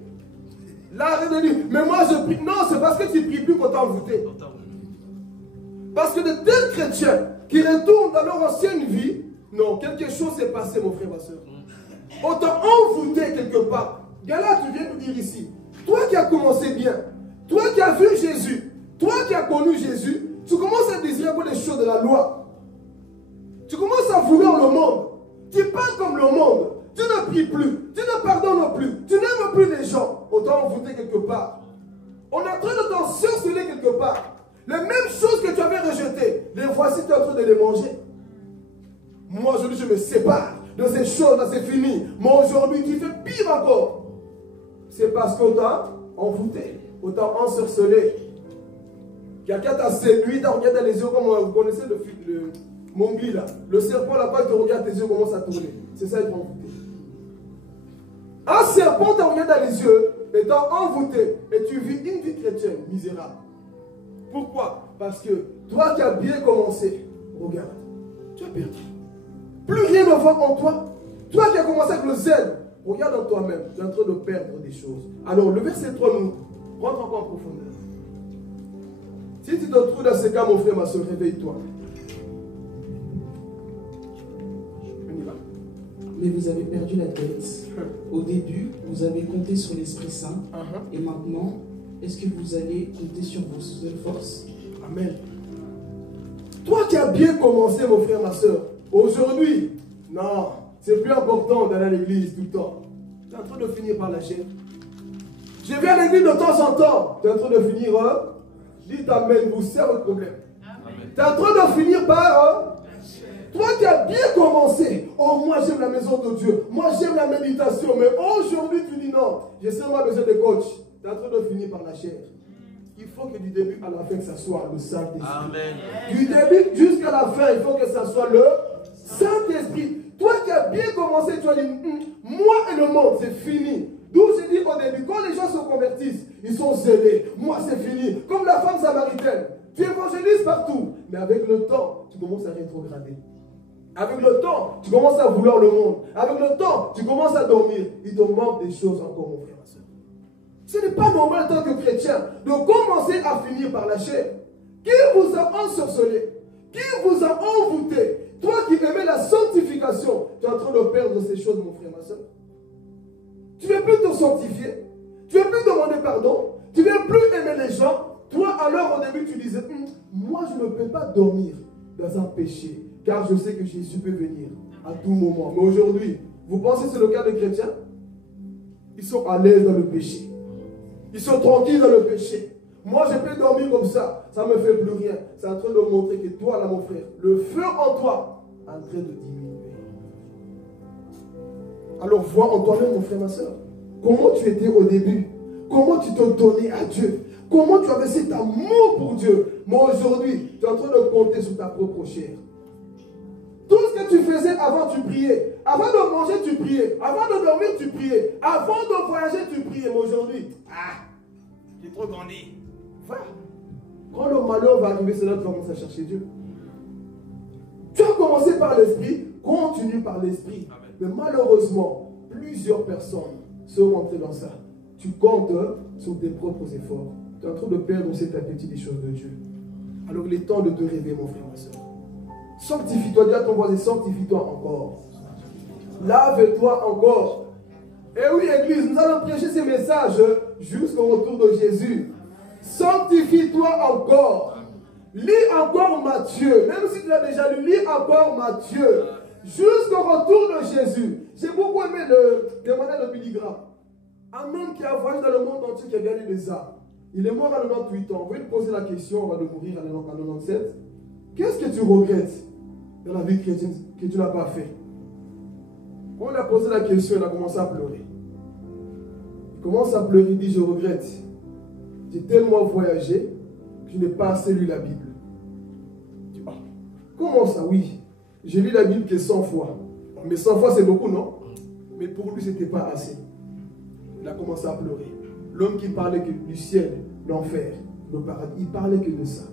Là, arrête de dire, mais moi je prie. Non, c'est parce que tu pries plus qu'on t'a envoûté. Parce que de tels chrétiens qui retournent dans leur ancienne vie, non, quelque chose s'est passé, mon frère, ma soeur. On t'a envoûté quelque part. Gala, tu viens nous dire ici, toi qui as commencé bien, toi qui as vu Jésus, toi qui as connu Jésus, tu commences à désirer pour les choses de la loi. Tu commences à vouloir le monde. Tu parles comme le monde. Tu ne pries plus. Tu ne pardonnes plus. Tu n'aimes plus les gens. On t'a envoûté quelque part. On est en train de t'en sorceler quelque part. Les mêmes choses que tu avais rejetées, les voici, tu es en train de les manger. Moi, aujourd'hui, je me sépare de ces choses-là, c'est fini. Mais aujourd'hui, tu fais pire encore. C'est parce qu'on t'a envoûté, on t'a ensorcelé. Quelqu'un t'a séduit, t'a regardé dans les yeux, comme vous connaissez le Mowgli là. Le serpent là-bas, il te regarde, tes yeux commencent à tourner. C'est ça, être envoûté. Un serpent t'a regardé dans les yeux, et t'a envoûté, et tu vis une vie chrétienne misérable. Pourquoi? Parce que toi qui as bien commencé, regarde, tu as perdu. Plus rien ne va en toi. Toi qui as commencé avec le zèle, regarde en toi-même, tu es en train de perdre des choses. Alors, le verset 3 nous rentre encore en profondeur. Si tu te trouves dans ce cas, mon frère, ma soeur, réveille-toi. On y va. Mais vous avez perdu la tête. Au début, vous avez compté sur l'Esprit Saint. Et maintenant, est-ce que vous allez compter sur vos seules forces? Amen. Toi qui as bien commencé, mon frère, ma soeur, aujourd'hui, non, c'est plus important d'aller à l'église tout le temps. Tu es en train de finir par lâcher. Je viens à l'église de temps en temps. Tu es en train de finir, dites amen, vous c'est votre problème. Tu es en train de finir par, toi qui as bien commencé, oh moi j'aime la maison de Dieu, moi j'aime la méditation, mais aujourd'hui tu dis non, j'ai seulement besoin de coach. Tu es en train de finir par la chair. Il faut que du début à la fin, que ça soit le Saint-Esprit. Amen. Du début jusqu'à la fin, il faut que ça soit le Saint-Esprit. Toi qui as bien commencé, tu as dit, moi et le monde, c'est fini. D'où j'ai dit au début, quand les gens se convertissent, ils sont zélés. Moi, c'est fini. Comme la femme samaritaine. Tu évangélises partout. Mais avec le temps, tu commences à rétrograder. Avec le temps, tu commences à vouloir le monde. Avec le temps, tu commences à dormir. Il te manque des choses encore, mon frère, ma soeur. Ce n'est pas normal en tant que chrétien de commencer à finir par la chair. Qui vous a ensorcelé? Qui vous a envoûté? Toi qui aimais la sanctification, tu es en train de perdre ces choses, mon frère, ma soeur. Tu ne veux plus te sanctifier. Tu ne veux plus demander pardon. Tu ne veux plus aimer les gens. Toi, alors, au début, tu disais, moi, je ne peux pas dormir dans un péché, car je sais que Jésus peut venir à tout moment. Mais aujourd'hui, vous pensez que c'est le cas des chrétiens? Ils sont à l'aise dans le péché. Ils sont tranquilles dans le péché. Moi, je peux dormir comme ça. Ça ne me fait plus rien. C'est en train de montrer que toi, là, mon frère, le feu en toi est en train de diminuer. Alors, vois en toi-même, mon frère, ma soeur, comment tu étais au début. Comment tu te donnais à Dieu. Comment tu avais cet amour pour Dieu. Mais aujourd'hui, tu es en train de compter sur ta propre chair. Tout ce que tu faisais avant, tu priais. Avant de manger, tu priais. Avant de dormir, tu priais. Avant de voyager, tu priais. Mais aujourd'hui, j'ai trop grandi. Va. Quand le malheur va arriver, c'est là que tu commences à chercher Dieu. Tu as commencé par l'esprit, continue par l'esprit. Mais malheureusement, plusieurs personnes sont rentrées dans ça. Tu comptes sur tes propres efforts. Tu es en train de perdre cet appétit des choses de Dieu. Alors il est temps de te réveiller, mon frère, ma soeur. Sanctifie-toi, dis à ton voisin, sanctifie-toi encore. Lave-toi encore. Et oui, Église, nous allons prêcher ces messages jusqu'au retour de Jésus. Sanctifie-toi encore. Lis encore Matthieu. Même si tu l'as déjà lu, lis encore Matthieu. Jusqu'au retour de Jésus. J'ai beaucoup aimé le témoignage de Billy Graham. Un homme qui a voyagé dans le monde entier, qui a gagné des âmes. Il est mort à 98 ans. On va lui poser la question, on va le mourir à 97. Qu'est-ce que tu regrettes dans la vie chrétienne que tu n'as pas fait? Quand on lui a posé la question, il a commencé à pleurer. Il commence à pleurer, il dit, je regrette. J'ai tellement voyagé que je n'ai pas assez lu la Bible. Je dis, comment ça? Oui. J'ai lu la Bible que 100 fois. Mais 100 fois, c'est beaucoup, non? Mais pour lui, ce n'était pas assez. Il a commencé à pleurer. L'homme qui parlait que du ciel, l'enfer, le paradis, il parlait que de ça.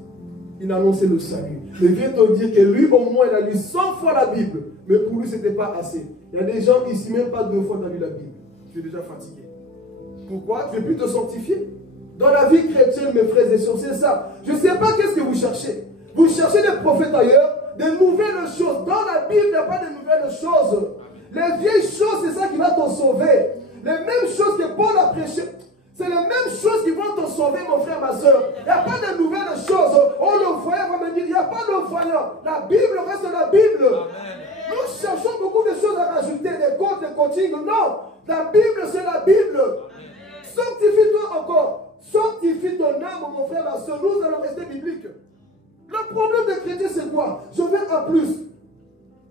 Il annonçait le salut. Mais viens te dire que lui, au moins, il a lu 100 fois la Bible. Mais pour lui, ce n'était pas assez. Il y a des gens ici, même pas 2 fois, tu as lu la Bible. Tu es déjà fatigué. Pourquoi? Tu ne veux plus te sanctifier. Dans la vie chrétienne, mes frères et sœurs, c'est ça. Je ne sais pas qu'est-ce que vous cherchez. Vous cherchez des prophètes ailleurs, des nouvelles choses. Dans la Bible, il n'y a pas de nouvelles choses. Les vieilles choses, c'est ça qui va t'en sauver. Les mêmes choses que Paul a prêché. C'est les mêmes choses qui vont te sauver, mon frère, ma soeur. Il n'y a pas de nouvelles choses. Oh, le voyant va me dire, il n'y a pas de voyant. La Bible reste la Bible. Amen. Nous cherchons beaucoup de choses à rajouter, des codes, des coachings. Non, la Bible, c'est la Bible. Sanctifie-toi encore. Sanctifie ton âme, mon frère, ma soeur. Nous allons rester bibliques. Le problème des chrétiens, c'est quoi? Je veux en plus.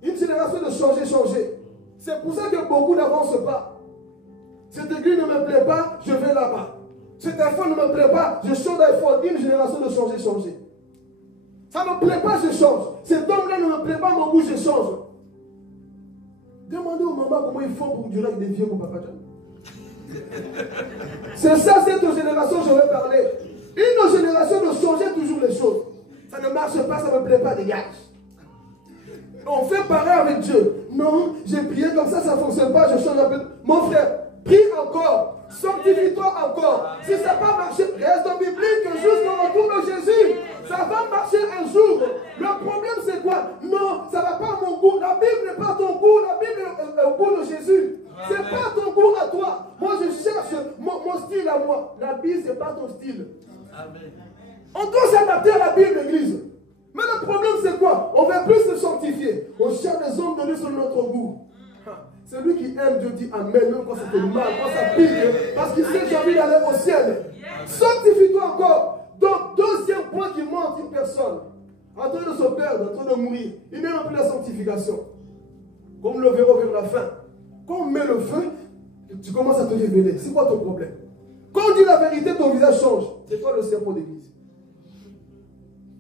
Une génération de changer. C'est pour ça que beaucoup n'avancent pas. Cette église ne me plaît pas, je vais là-bas. Cet iPhone ne me plaît pas, je change d'iPhone. Une génération de changer. Ça ne me plaît pas, je change. Cet homme-là ne me plaît pas, mon goût, je change. Demandez aux mamans comment ils font pour durer avec des vieux comme Papa John. C'est ça, cette génération, je vais parler. Une génération de changer toujours les choses. Ça ne marche pas, ça ne me plaît pas, dégage. On fait pareil avec Dieu. Non, j'ai prié comme ça ne fonctionne pas, je change un peu. Mon frère, prie encore. Sanctifie-toi encore. Si ça n'a pas marché, reste en biblique jusqu'au retour de Jésus. Ça va marcher un jour. Le problème, c'est quoi? Non, ça ne va pas à mon goût. La Bible n'est pas ton goût. La Bible est au goût de Jésus. Ce n'est pas ton goût à toi. Moi, je cherche mon style à moi. La Bible, ce n'est pas ton style. Amen. On doit s'adapter à la Bible, l'église. Mais le problème, c'est quoi? On veut plus se sanctifier. On cherche des hommes donnés sur notre goût. Celui qui aime Dieu dit Amen, même quand c'était mal, quand ça pique, parce qu'il sait que j'ai envie d'aller au ciel. Sanctifie-toi encore. Donc, deuxième point qui montre une personne en train de se perdre, en train de mourir, il n'aime plus la sanctification. Comme le verrou vers la fin. Quand on met le feu, tu commences à te révéler. C'est quoi ton problème? Quand on dit la vérité, ton visage change. C'est quoi le serpent d'église?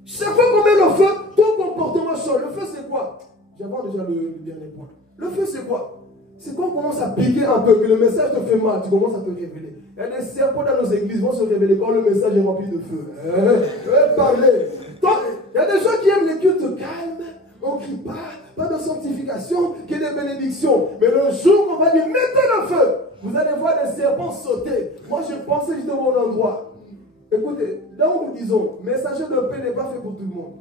Chaque fois qu'on met le feu, ton comportement change. Le feu, c'est quoi? J'avance déjà le dernier point. Le feu, c'est quoi? C'est quand on commence à piquer un peu, que le message te fait mal, tu commences à te révéler. Il y a des serpents dans nos églises qui vont se révéler quand le message est rempli de feu. Parler. Il y a des gens qui aiment les cultes calmes, on ne crie pas de sanctification, que des bénédictions. Mais le jour qu'on va dire, mettez le feu, vous allez voir des serpents sauter. Moi, je pensais que j'étais au bon endroit. Écoutez, là où nous disons, messager de paix n'est pas fait pour tout le monde.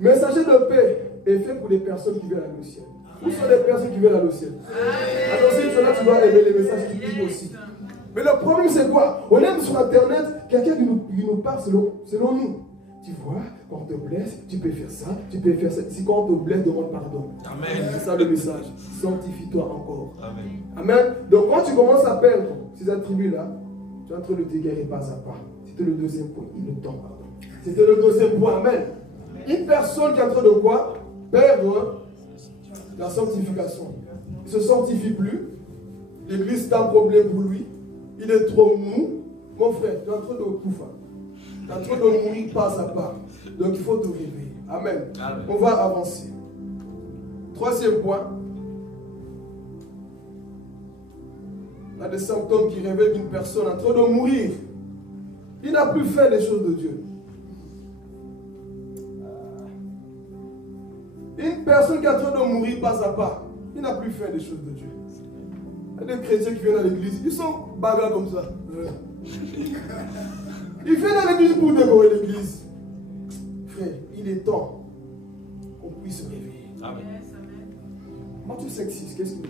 Messager de paix est fait pour les personnes qui veulent aller au ciel. Où sont les personnes qui veulent aller au ciel? Alors si tu es là, tu dois aimer les messages qui piquent aussi. Mais le problème c'est quoi? On aime sur internet quelqu'un qui nous parle selon nous. Tu vois, quand on te blesse, tu peux faire ça, tu peux faire ça. Si quand on te blesse, demande pardon. Amen. C'est ça le message. Sanctifie-toi encore. Amen. Amen. Donc quand tu commences à perdre ces attributs-là, tu es en train de t'égarer pas à pas. C'était le deuxième point. Il le tend, pardon. C'était le deuxième point. Amen. Une personne qui est en train de quoi? Perdre la sanctification. Il ne se sanctifie plus. L'église est un problème pour lui. Il est trop mou. Mon frère, tu es en train de couper. Tu es en train de mourir pas à pas. Donc il faut te réveiller. Amen. Amen. On va avancer. Troisième point. Il y a des symptômes qui révèlent qu'une personne est en train de mourir. Il n'a plus fait les choses de Dieu. Une personne qui est en train de mourir pas à pas, il n'a plus fait les choses de Dieu. Il y a des chrétiens qui viennent à l'église, ils sont bagarres comme ça. Ils viennent à l'église pour décorer l'église. Frère, il est temps qu'on puisse se réveiller. Amen. Matthieu 5,6, qu'est-ce qu'il dit?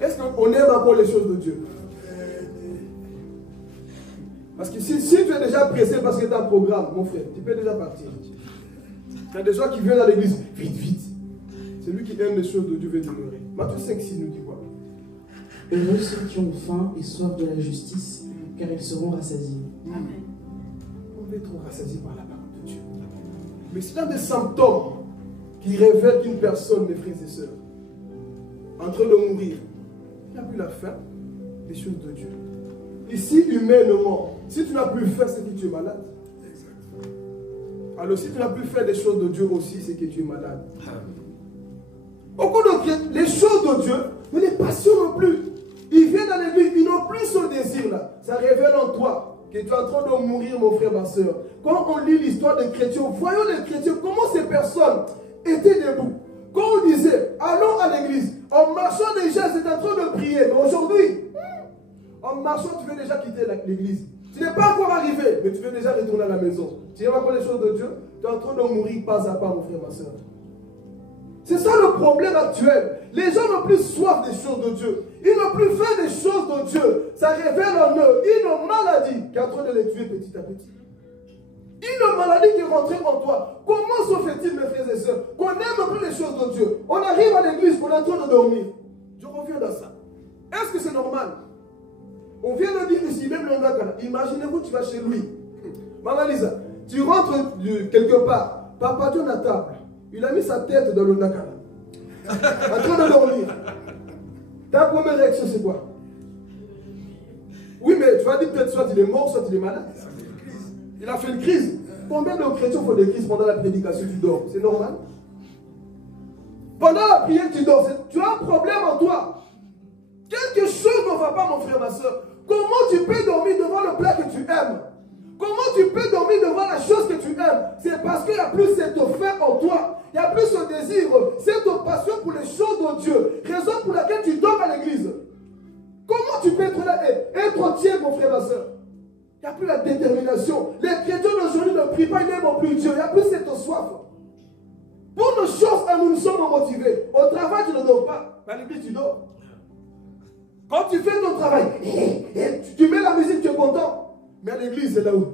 Est-ce qu'on aime encore les choses de Dieu? Parce que si tu es déjà pressé parce que tu as un programme, mon frère, tu peux déjà partir. Il y a des gens qui viennent à l'église, vite. Celui qui aime les choses de Dieu va demeurer. Matthieu 5,6 nous dit quoi? Heureux ceux qui ont faim et soif de la justice, car ils seront rassasiés. Amen. On va être rassasié par la parole de Dieu. Mais c'est un des symptômes qui révèlent qu'une personne, mes frères et sœurs, en train de mourir, il n'a plus la faim des choses de Dieu. Ici, humainement, si tu n'as plus faim, c'est que tu es malade. Alors si tu n'as plus fait des choses de Dieu aussi, c'est que tu es malade. Beaucoup de les choses de Dieu ne les passionnent plus. Ils viennent dans l'église, ils n'ont plus ce désir-là. Ça révèle en toi que tu es en train de mourir, mon frère, ma soeur. Quand on lit l'histoire des chrétiens, voyons les chrétiens, comment ces personnes étaient debout. Quand on disait, allons à l'église, en marchant déjà, c'est en train de prier. Mais aujourd'hui, en marchant, tu veux déjà quitter l'église. Tu n'es pas encore arrivé, mais tu veux déjà retourner à la maison. Tu n'aimes pas les choses de Dieu, tu es en train de mourir pas à pas, mon frère, ma soeur. C'est ça le problème actuel. Les gens n'ont plus soif des choses de Dieu. Ils n'ont plus fait des choses de Dieu. Ça révèle en eux une maladie qui est en train de les tuer petit à petit. Une maladie qui est rentrée en toi. Comment se fait-il, mes frères et sœurs, qu'on n'aime plus les choses de Dieu? On arrive à l'église, on est en train de dormir. Je reviens dans ça. Est-ce que c'est normal? On vient de dire ici, même le Nakala. Imaginez-vous, tu vas chez lui. Maman Lisa, tu rentres quelque part. Papa Dieu à table. Il a mis sa tête dans le Nakala. En train de dormir. Ta première réaction, c'est quoi? Oui, mais tu vas dire peut-être soit il est mort, soit il est malade. Il a fait une crise. Combien de chrétiens font des crises pendant la prédication? Tu dors. C'est normal? Pendant la prière, tu dors. Tu as un problème en toi. Quelque chose ne va pas, mon frère, ma soeur. Comment tu peux dormir devant le plat que tu aimes? Comment tu peux dormir devant la chose que tu aimes? C'est parce qu'il n'y a plus cette faim en toi. Il n'y a plus ce désir, cette passion pour les choses de Dieu. Raison pour laquelle tu dors à l'église. Comment tu peux être là et être entier, mon frère, ma soeur? Il n'y a plus la détermination. Les chrétiens d'aujourd'hui ne prient pas, ils n'aiment plus Dieu. Il n'y a plus cette soif. Pour nos choses, nous sommes motivés. Au travail, tu ne dors pas. À l'église, tu dors. Quand tu fais ton travail, tu mets la musique, tu es content. Mais à l'église, c'est là où?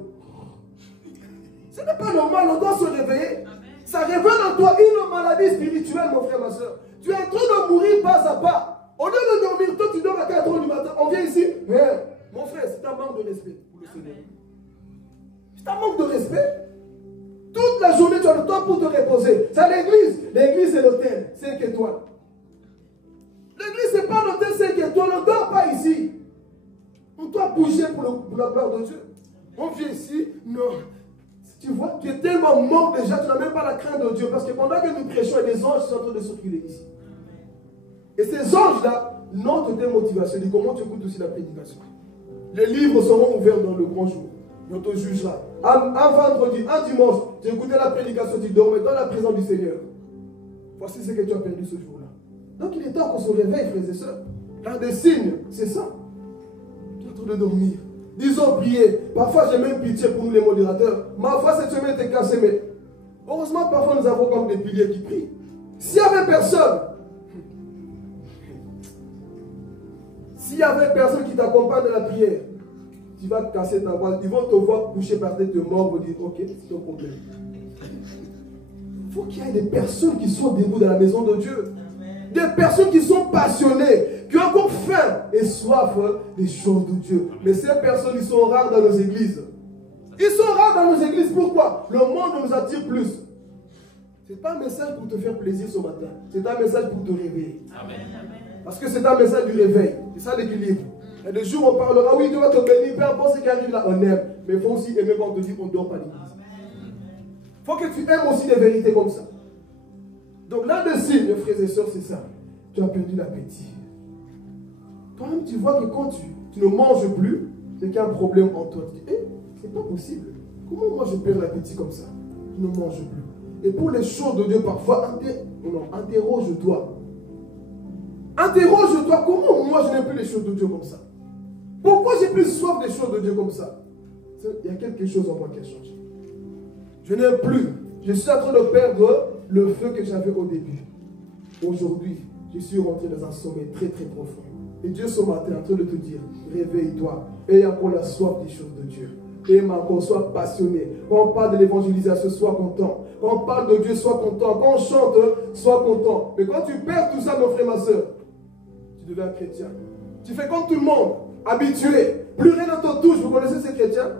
Ce n'est pas normal, on doit se réveiller. Ça révèle en toi une maladie spirituelle, mon frère, ma soeur. Tu es en train de mourir pas à pas. Au lieu de dormir, toi tu dors à 4 h du matin. On vient ici. Mais, mon frère, c'est un manque de respect pour le Seigneur. C'est un manque de respect. Toute la journée, tu as le temps pour te reposer. C'est à l'église. L'église, c'est l'hôtel. 5 étoiles. L'église, ce n'est pas l'hôtel 5 étoiles. On ne dort pas ici. On doit bouger pour la gloire de Dieu. On vient ici. Non. Tu vois, tu es tellement mort déjà, tu n'as même pas la crainte de Dieu. Parce que pendant que nous prêchons, il y a des anges qui sont en train de circuler ici. Et ces anges-là notent tes motivations. Dis comment tu écoutes aussi la prédication. Les livres seront ouverts dans le grand jour. On te jugera. Un vendredi, un dimanche, tu écoutais la prédication, tu dormais dans la présence du Seigneur. Voici ce que tu as perdu ce jour-là. Donc il est temps qu'on se réveille, frères et sœurs. L'un des signes, c'est ça. Tu es en train de dormir. Disons prier. Parfois j'ai même pitié pour nous les modérateurs. Ma foi cette semaine était cassée, mais heureusement parfois nous avons comme des piliers qui prient. S'il n'y avait personne, qui t'accompagne dans la prière, tu vas te casser ta voix. Ils vont te voir coucher par terre, te mordre, dire ok, c'est ton problème. Il faut qu'il y ait des personnes qui sont debout dans la maison de Dieu. Des personnes qui sont passionnées, qui ont encore faim et soif des choses de Dieu. Mais ces personnes, ils sont rares dans nos églises. Ils sont rares dans nos églises. Pourquoi? Le monde nous attire plus. Ce n'est pas un message pour te faire plaisir ce matin. C'est un message pour te réveiller. Amen. Parce que c'est un message du réveil. C'est ça l'équilibre. Et des jours on parlera, oui, Dieu va te bénir, peu importe ce qui arrive là, on aime. Mais il faut aussi aimer quand on te dit qu'on ne dort pas l'église. Il faut que tu aimes aussi les vérités comme ça. Donc l'un des signes, mes frères et sœurs, c'est ça. Tu as perdu l'appétit. Toi-même, tu vois que quand tu ne manges plus, c'est qu'il y a un problème en toi. Tu dis, c'est pas possible. Comment moi je perds l'appétit comme ça? Je ne mange plus. Et pour les choses de Dieu, parfois, interroge-toi. Interroge-toi, comment moi je n'ai plus les choses de Dieu comme ça? Pourquoi j'ai plus soif des choses de Dieu comme ça? Il y a quelque chose en moi qui a changé. Je n'ai plus. Je suis en train de perdre le feu que j'avais au début. Aujourd'hui, je suis rentré dans un sommeil très très profond. Et Dieu ce matin est en train de te dire, réveille-toi, aie encore la soif des choses de Dieu. Et encore, sois passionné. Quand on parle de l'évangélisation, sois content. Quand on parle de Dieu, sois content. Quand on chante, sois content. Mais quand tu perds tout ça, mon frère, ma soeur, tu deviens chrétien. Tu fais comme tout le monde, habitué. Plus rien ne te touche. Vous connaissez ces chrétiens?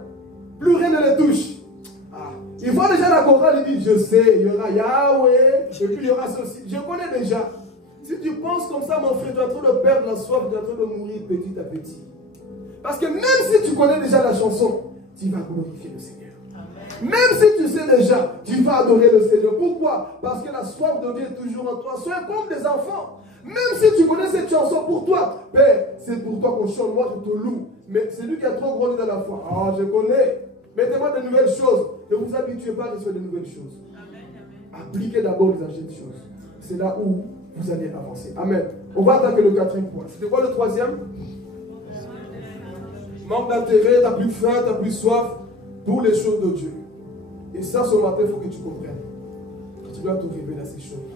Plus rien ne les touche. Il voit déjà la chorale, il dit, je sais, il y aura Yahweh, et puis il y aura ceci. Je connais déjà. Si tu penses comme ça, mon frère, tu es en train de perdre la soif, tu es en train de mourir petit à petit. Parce que même si tu connais déjà la chanson, tu vas glorifier le Seigneur. Amen. Même si tu sais déjà, tu vas adorer le Seigneur. Pourquoi? Parce que la soif de Dieu est toujours en toi. Sois comme des enfants. Même si tu connais cette chanson pour toi, Père, c'est pour toi qu'on chante, moi je te loue. Mais c'est lui qui a trop grandi dans la foi. Ah, je connais. Mettez-moi de nouvelles choses. Ne vous habituez pas à recevoir de nouvelles choses. Appliquez d'abord les anciennes choses. C'est là où vous allez avancer. Amen. On va attaquer le quatrième point. C'était quoi le troisième? Manque d'intérêt, tu n'as plus faim, tu n'as plus soif pour les choses de Dieu. Et ça, ce matin, il faut que tu comprennes. Tu dois te révéler à ces choses-là.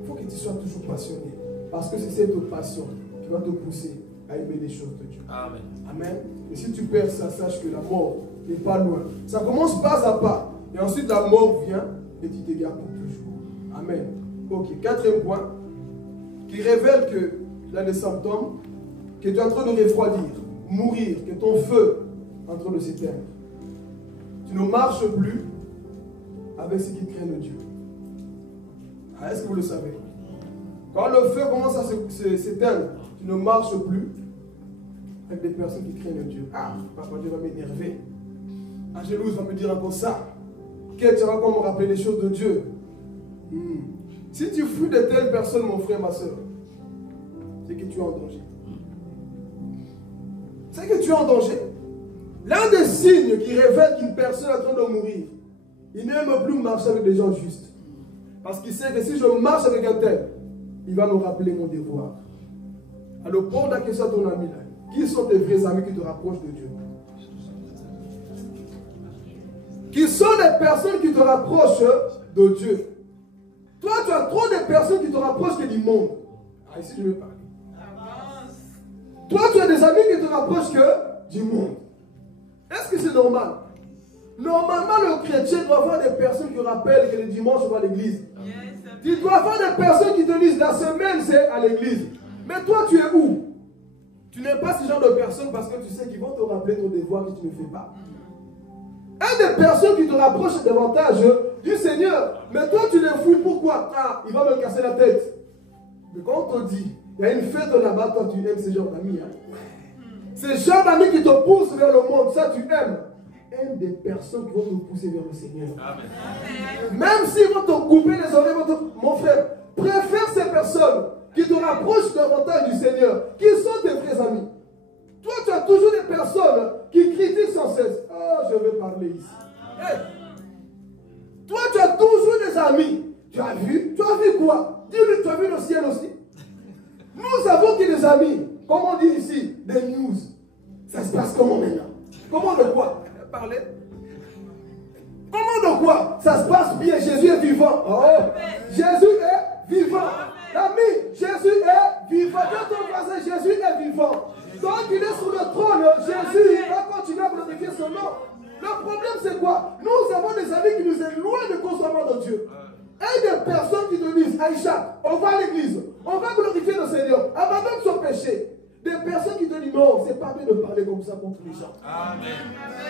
Il faut que tu sois toujours passionné. Parce que c'est cette passion qui va te pousser à aimer les choses de Dieu. Amen. Amen. Et si tu perds ça, sache que la mort n'est pas loin. Ça commence pas à pas. Et ensuite, la mort vient et tu t'égares pour toujours. Amen. Ok. Quatrième point, qui révèle que là, les symptômes, que tu es en train de refroidir, mourir, que ton feu est en train de s'éteindre. Tu ne marches plus avec ceux qui craignent Dieu. Ah, est-ce que vous le savez? Quand le feu commence à s'éteindre, tu ne marches plus avec des personnes qui craignent Dieu. Ah, papa Dieu va m'énerver. Angélus va me dire encore ça. Qu'est-ce que tu vas me rappeler les choses de Dieu? Si tu fuis de telles personnes, mon frère, ma soeur, c'est que tu es en danger. C'est que tu es en danger. L'un des signes qui révèle qu'une personne est en train de mourir, il n'aime plus marcher avec des gens justes. Parce qu'il sait que si je marche avec un tel, il va me rappeler mon devoir. Alors, pose la question à ton ami là. Qui sont tes vrais amis qui te rapprochent de Dieu? Qui sont les personnes qui te rapprochent de Dieu? Toi, tu as trop de personnes qui te rapprochent que du monde. Ah, ici, je vais parler. Toi, tu as des amis qui te rapprochent que du monde. Est-ce que c'est normal? Normalement, le chrétien doit avoir des personnes qui rappellent que le dimanche, on va à l'église. Tu dois avoir des personnes qui te disent la semaine, c'est à l'église. Mais toi, tu es où? Tu n'es pas ce genre de personnes parce que tu sais qu'ils vont te rappeler ton devoir que tu ne fais pas. Un des personnes qui te rapprochent davantage du Seigneur. Mais toi, tu les fous. Pourquoi? Ah, il va me casser la tête. Mais quand on te dit, il y a une fête là-bas, toi, tu aimes ce genre d'amis. Hein? Ce genre d'amis qui te poussent vers le monde, ça, tu aimes. Aime des personnes qui vont te pousser vers le Seigneur. Amen. Même s'ils vont te couper les oreilles, mon frère, préfère ces personnes qui te rapprochent davantage du Seigneur, qui sont tes vrais amis. Toi, tu as toujours des personnes qui critiquent sans cesse. Oh, je vais parler ici. Hey. Toi, tu as toujours des amis. Tu as vu quoi? Dis-lui, tu as vu le ciel aussi? Nous avons que des amis, comme on dit ici, des news. Ça se passe comment maintenant? Comment de quoi? Parler. Comment de quoi? Ça se passe bien, Jésus est vivant. Oh. Jésus est vivant. Ami, Jésus est vivant. Quand on voisin, Jésus est vivant. Donc il est sur le trône, Jésus va continuer à glorifier son nom. Le problème c'est quoi? Nous avons des amis qui nous éloignent du consomment de Dieu. Et des personnes qui te disent, Aïcha, on va à l'église, on va glorifier le Seigneur, abandonne son péché. Des personnes qui te disent, non, c'est pas bien de parler comme ça contre les gens.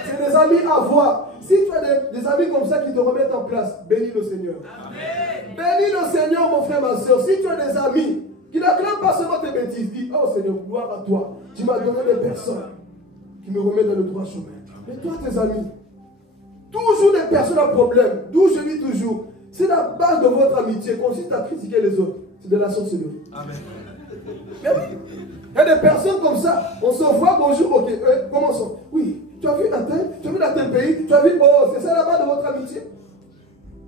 C'est des amis à voir. Si tu as des amis comme ça qui te remettent en place, bénis le Seigneur. Amen. Bénis le Seigneur, mon frère, ma soeur. Si tu as des amis qui n'acclament pas seulement tes bêtises, dis, oh Seigneur, gloire à toi. Tu m'as donné des personnes qui me remettent dans le droit chemin. Mais toi, tes amis, toujours des personnes à problème, d'où je dis toujours, c'est la base de votre amitié, consiste à critiquer les autres. C'est de la sorcellerie. Amen. Mais oui, il y a des personnes comme ça, on se voit, bonjour, ok, commençons. Oui, tu as vu un tel, tu as vu dans tel pays, tu as vu, oh, c'est ça la base de votre amitié.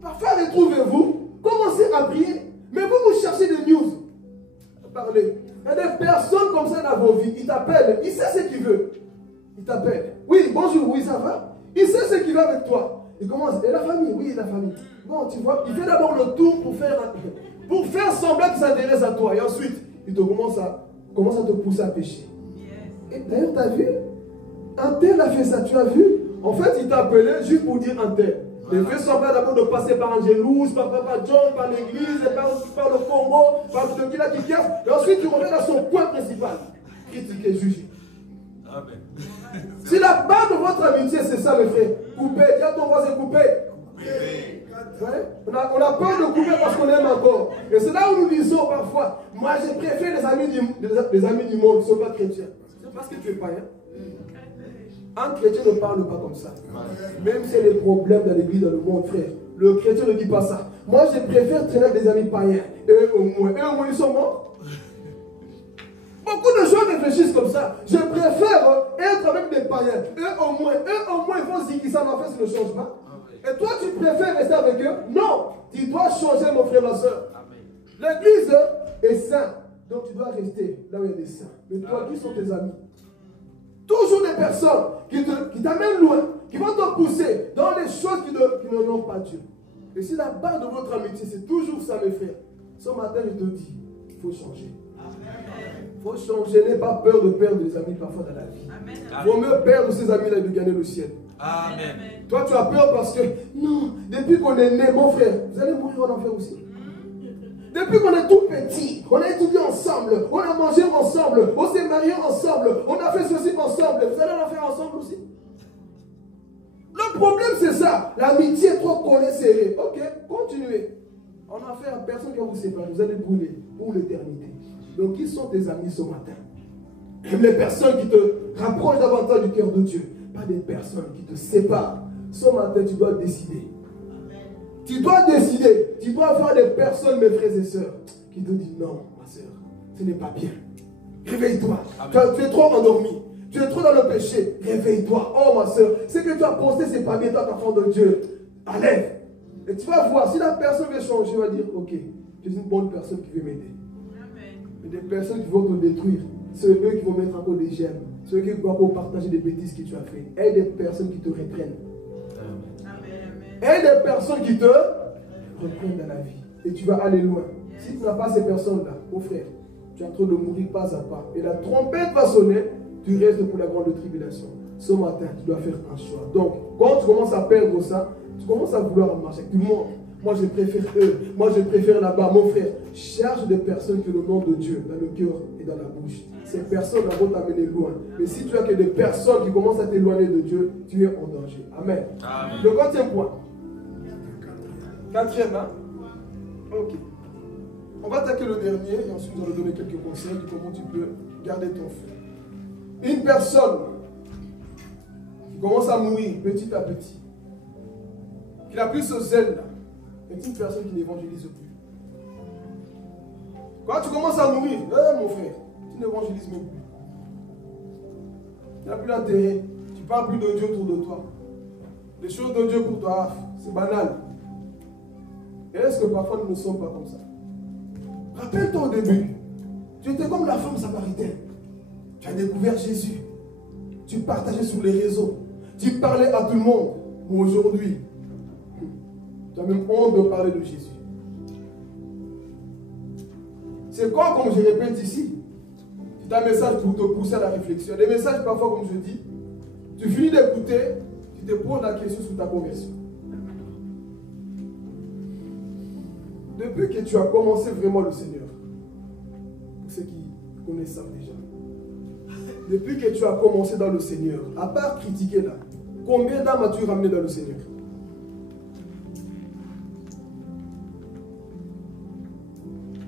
Parfois, retrouvez-vous, commencez à prier, mais vous cherchez des news. Parlez. Il y a des personnes comme ça dans vos vies, ils t'appellent, il sait ce qu'il veut. Il t'appelle. Oui, bonjour, oui, ça va? Il sait ce qu'il veut avec toi. Il commence, et la famille? Oui, la famille. Bon, tu vois, il fait d'abord le tour pour faire semblant qu'il s'intéresse à toi. Et ensuite, il te commence à te pousser à pécher. Et d'ailleurs, tu as vu? Un tel a fait ça, tu as vu? En fait, il t'a appelé juste pour dire un tel. Il fait semblant d'abord de passer par Angélus, par Papa John, par l'église, par le Congo, par le Kila qui casse. Et ensuite, tu reviens dans son point principal. Critiquer, juger. Amen. Si la base de votre amitié, c'est ça, mes frères, coupez. Dis à ton voisin, coupez. Ouais? On a peur de couper parce qu'on aime encore. Et c'est là où nous disons parfois, moi je préfère les amis du monde qui ne sont pas chrétiens. C'est parce que tu es païen. Un chrétien ne parle pas comme ça. Même si il y a des problèmes dans l'église, dans le monde, frère. Le chrétien ne dit pas ça. Moi, je préfère traîner avec des amis païens. Eux, au moins, ils sont morts. Beaucoup de gens réfléchissent comme ça. Je préfère être avec des païens. Eux, au moins, ils vont se dire qu'ils savent faire, ça ne change pas. Et toi, tu préfères rester avec eux? Non. Tu dois changer, mon frère, ma soeur. L'église est sainte. Donc, tu dois rester là où il y a des saints. Mais toi, qui sont tes amis? Toujours des personnes qui t'amènent loin, qui vont te pousser dans les choses qui ne n'ont pas Dieu. Et si la base de votre amitié, c'est toujours ça, mes frères, ce matin, je te dis, il faut changer. Il faut changer. N'aie pas peur de perdre des amis parfois dans la vie. Il vaut mieux perdre ces amis-là et de gagner le ciel. Amen. Toi, tu as peur parce que, non, depuis qu'on est né, mon frère, vous allez mourir en enfer aussi. Depuis qu'on est tout petit, on a étudié ensemble, on a mangé ensemble, on s'est marié ensemble, on a fait ceci ensemble, vous allez en faire ensemble aussi. Le problème c'est ça, l'amitié est trop collée, serrée. Ok, continuez. On a affaire à personne qui va vous séparer, vous allez brûler pour l'éternité. Donc qui sont tes amis ce matin? Les personnes qui te rapprochent davantage du cœur de Dieu, pas des personnes qui te séparent. Ce matin tu dois décider. Tu dois décider, tu dois avoir des personnes, mes frères et sœurs, qui te disent non, ma sœur, ce n'est pas bien. Réveille-toi. Tu es trop endormi. Tu es trop dans le péché. Réveille-toi. Oh, ma sœur, ce que tu as posté, ce n'est pas bien, toi, ta femme de Dieu. Allez. Et tu vas voir, si la personne veut changer, elle va dire, ok, tu es une bonne personne qui veut m'aider. Mais des personnes qui vont te détruire, c'est eux qui vont mettre encore des gemmes. C'est eux qui vont encore partager des bêtises que tu as fait. Et des personnes qui te reprennent. Et des personnes qui te reprennent dans la vie. Et tu vas aller loin. Si tu n'as pas ces personnes-là, mon frère, tu es en train de mourir pas à pas. Et la trompette va sonner, tu restes pour la grande tribulation. Ce matin, tu dois faire un choix. Donc, quand tu commences à perdre ça, tu commences à vouloir marcher avec tout le monde. Moi, je préfère eux. Moi, je préfère là-bas. Mon frère, cherche des personnes qui ont le nom de Dieu dans le cœur et dans la bouche. Ces personnes-là vont t'amener loin. Mais si tu as que des personnes qui commencent à t'éloigner de Dieu, tu es en danger. Amen. Amen. Le quatrième point. Quatrième, hein? Ok. On va attaquer le dernier et ensuite nous allons donner quelques conseils de comment tu peux garder ton feu. Une personne qui commence à mourir petit à petit, qui n'a plus ce zèle-là, est une personne qui n'évangélise plus. Quand tu commences à mourir, mon frère, tu n'évangélises même plus. Tu n'as plus d'intérêt. Tu ne parles plus de Dieu autour de toi. Les choses de Dieu pour toi, c'est banal. Et est-ce que parfois nous ne sommes pas comme ça? Rappelle-toi au début, tu étais comme la femme samaritaine. Tu as découvert Jésus. Tu partageais sur les réseaux. Tu parlais à tout le monde. Mais aujourd'hui, tu as même honte de parler de Jésus. C'est quoi, comme je répète ici? C'est un message pour te pousser à la réflexion. Des messages parfois, comme je dis, tu finis d'écouter, tu te poses la question sur ta conversion. Depuis que tu as commencé vraiment le Seigneur, pour ceux qui connaissent ça déjà, depuis que tu as commencé dans le Seigneur, à part critiquer là, combien d'âmes as-tu ramené dans le Seigneur?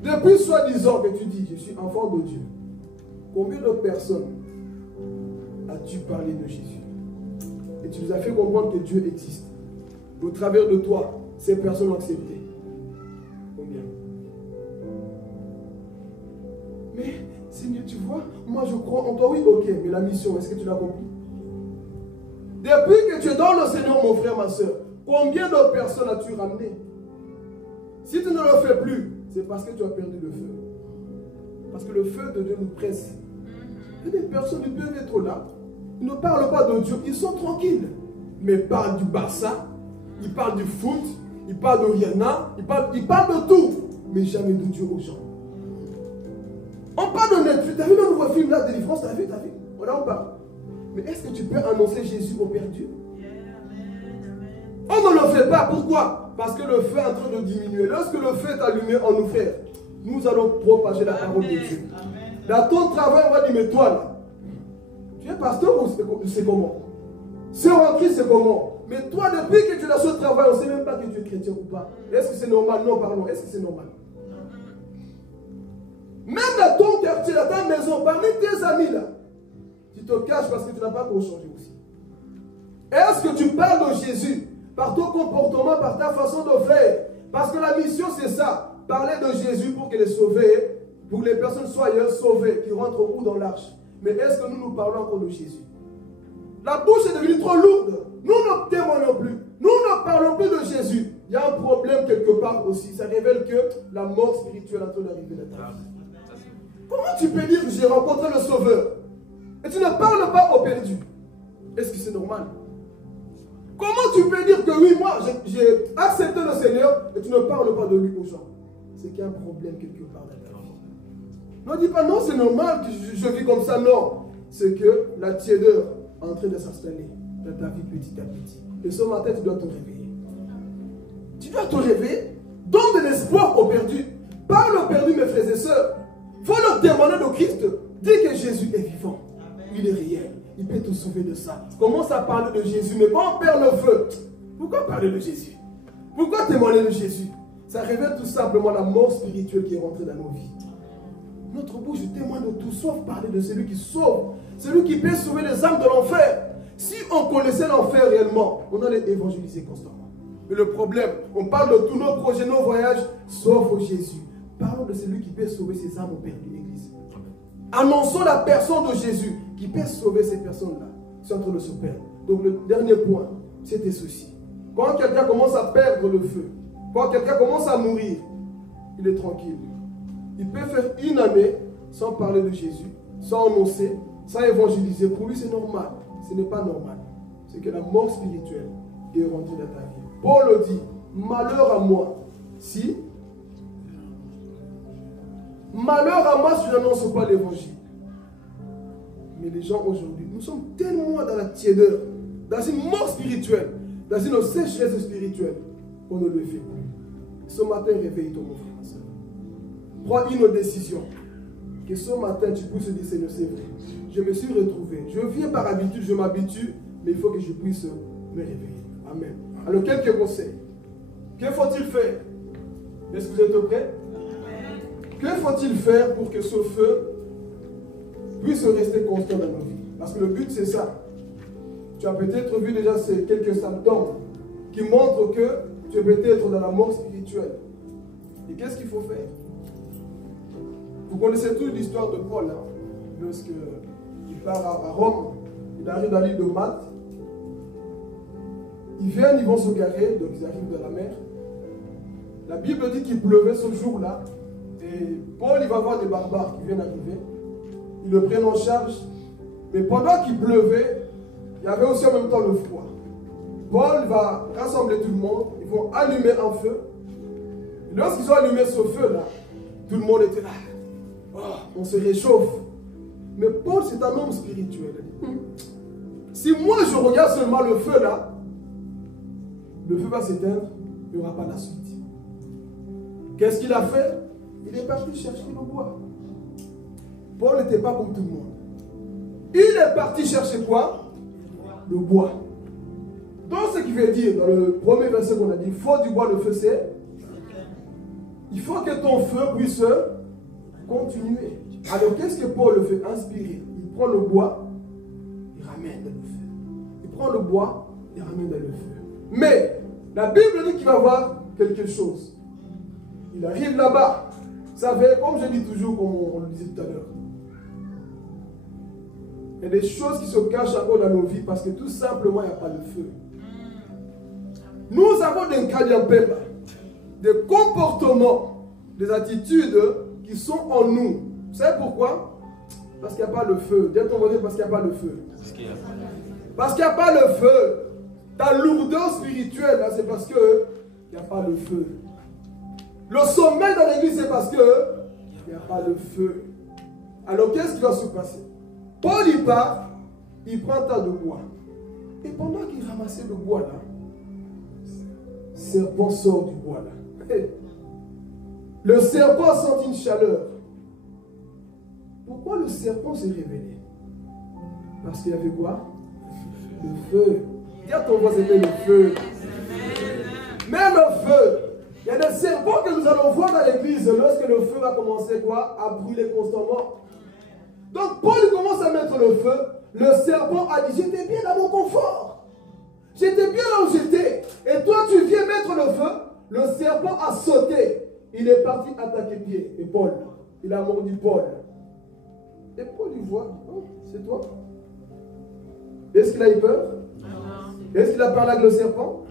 Depuis soi-disant que tu dis, je suis enfant de Dieu, combien de personnes as-tu parlé de Jésus? Et tu nous as fait comprendre que Dieu existe. Au travers de toi, ces personnes ont accepté. Combien? Mais, Seigneur, tu vois, moi je crois en toi, oui, ok, mais la mission, est-ce que tu l'as compris? Depuis que tu es dans le Seigneur, mon frère, ma soeur, combien de personnes as-tu ramené? Si tu ne le fais plus, c'est parce que tu as perdu le feu. Parce que le feu de Dieu nous presse. Il y a des personnes qui peuvent être là, ils ne parlent pas de Dieu, ils sont tranquilles. Mais ils parlent du Barça, ils parlent du foot, ils parlent de Rihanna, ils parlent de tout, mais jamais de Dieu aux gens. On parle de Netflix, t'as vu le nouveau film là, Délivrance, t'as vu? On en parle. Mais est-ce que tu peux annoncer Jésus au perdu? On ne le fait pas, pourquoi? Parce que le feu est en train de diminuer. Lorsque le feu est allumé en nous, frères, nous allons propager la parole de Dieu. Dans ton travail, on va dire, mais toi là, tu es pasteur ou c'est comment? C'est en Christ, c'est comment? Mais toi, depuis que tu es dans ce travail, on ne sait même pas que tu es chrétien ou pas. Est-ce que c'est normal? Non, pardon. Est-ce que c'est normal? Même dans ton quartier, dans ta maison, parmi tes amis là, tu te caches parce que tu n'as pas encore changé aussi. Est-ce que tu parles de Jésus par ton comportement, par ta façon de faire? Parce que la mission, c'est ça. Parler de Jésus pour que les sauvés, pour que les personnes soient sauvées, qui rentrent au bout dans l'arche. Mais est-ce que nous parlons encore de Jésus? La bouche est devenue trop lourde. Nous ne témoignons plus. Nous ne parlons plus de Jésus. Il y a un problème quelque part aussi. Ça révèle que la mort spirituelle est en train d'arriver dans ta vie. Comment tu peux dire que j'ai rencontré le Sauveur et tu ne parles pas au perdu? Est-ce que c'est normal? Comment tu peux dire que oui, moi, j'ai accepté le Seigneur et tu ne parles pas de lui aux gens? C'est qu'il y a un problème quelque part dans ta vie. Ne dis pas non, c'est normal que je vis comme ça. Non. C'est que la tiédeur est en train de s'installer dans ta vie petit à petit. Et ce matin, tu dois te réveiller. Tu dois te réveiller. Donne de l'espoir aux perdus. Parle aux perdus, mes frères et sœurs. Il faut leur témoigner de Christ. Dis que Jésus est vivant. Il est réel. Il peut te sauver de ça. Commence à parler de Jésus. Mais quand on perd le feu, pourquoi parler de Jésus? Pourquoi témoigner de Jésus? Ça révèle tout simplement la mort spirituelle qui est rentrée dans nos vies. Notre bouche témoigne de tout, sauf parler de celui qui sauve. Celui qui peut sauver les âmes de l'enfer. Si on connaissait l'enfer réellement, on allait évangéliser constamment. Mais le problème, on parle de tous nos projets, nos voyages, sauf Jésus. Parlons de celui qui peut sauver ces âmes au père de l'Église. Annonçons la personne de Jésus qui peut sauver ces personnes-là. C'est en train de se perdre. Donc le dernier point, c'était ceci. Quand quelqu'un commence à perdre le feu, quand quelqu'un commence à mourir, il est tranquille. Il peut faire une année sans parler de Jésus, sans annoncer, sans évangéliser. Pour lui, c'est normal. Ce n'est pas normal. C'est que la mort spirituelle est rentrée dans ta vie. Paul le dit, malheur à moi si je n'annonce pas l'évangile. Mais les gens aujourd'hui, nous sommes tellement dans la tiédeur, dans une mort spirituelle, dans une sécheresse spirituelle, qu'on ne le fait plus. Ce matin, réveille-toi, mon frère, ma soeur. Prends une décision. Que ce matin, tu puisses dire, Seigneur, c'est vrai. Je me suis retrouvé. Je viens par habitude, je m'habitue, mais il faut que je puisse me réveiller. Amen. Alors, quelques conseils. Que faut-il faire? Est-ce que vous êtes prêts? Que faut-il faire pour que ce feu puisse rester constant dans nos vies? Parce que le but, c'est ça. Tu as peut-être vu déjà ces quelques symptômes qui montrent que tu es peut-être dans la mort spirituelle. Et qu'est-ce qu'il faut faire? Vous connaissez tous l'histoire de Paul. Hein? Lorsqu'il part à Rome, il arrive dans l'île de Malte. Ils viennent, ils vont se garer, donc ils arrivent dans la mer. La Bible dit qu'il pleuvait ce jour-là. Et Paul, il va voir des barbares qui viennent arriver. Ils le prennent en charge. Mais pendant qu'il pleuvait, il y avait aussi en même temps le froid. Paul va rassembler tout le monde. Ils vont allumer un feu. Et lorsqu'ils ont allumé ce feu-là, tout le monde était là. Oh, on se réchauffe. Mais Paul, c'est un homme spirituel. Si moi, je regarde seulement le feu là, le feu va s'éteindre, il n'y aura pas la suite. Qu'est-ce qu'il a fait? Il est parti chercher le bois. Paul n'était pas comme tout le monde. Il est parti chercher quoi? Le bois. Donc ce qui veut dire, dans le premier verset qu'on a dit, il faut du bois, le feu c'est. Il faut que ton feu puisse continuer. Alors qu'est-ce que Paul le fait? Inspirer. Il prend le bois, il ramène dans le feu. Il prend le bois, il ramène dans le feu. Mais la Bible dit qu'il va voir quelque chose. Il arrive là-bas. Vous savez, comme je dis toujours, comme on le disait tout à l'heure, il y a des choses qui se cachent encore dans nos vies parce que tout simplement, il n'y a pas le feu. Nous avons des kadiampemba, des comportements, des attitudes qui sont en nous. Vous savez pourquoi? Parce qu'il n'y a pas le feu. Dis à ton voisin, parce qu'il n'y a pas le feu. Parce qu'il n'y a pas le feu. Ta lourdeur spirituelle, c'est parce qu'il n'y a pas le feu. Le sommeil dans l'église, c'est parce qu'il n'y a pas le feu. Alors qu'est-ce qui va se passer? Paul y part, il prend un tas de bois. Et pendant qu'il ramassait le bois là, le serpent sort du bois là. Le serpent sent une chaleur. Pourquoi le serpent s'est révélé? Parce qu'il y avait quoi? Le feu. Dis à ton voisin, c'était le feu. Mais le feu. Il y a des serpents que nous allons voir dans l'église lorsque le feu va commencer quoi? À brûler constamment. Donc Paul commence à mettre le feu. Le serpent a dit, j'étais bien dans mon confort. le serpent a sauté. Il est parti attaquer Pierre et Paul. Il a mordu Paul. Et Paul, il voit, oh, c'est toi. Est-ce qu'il a eu peur? Est-ce qu'il a parlé avec le serpent?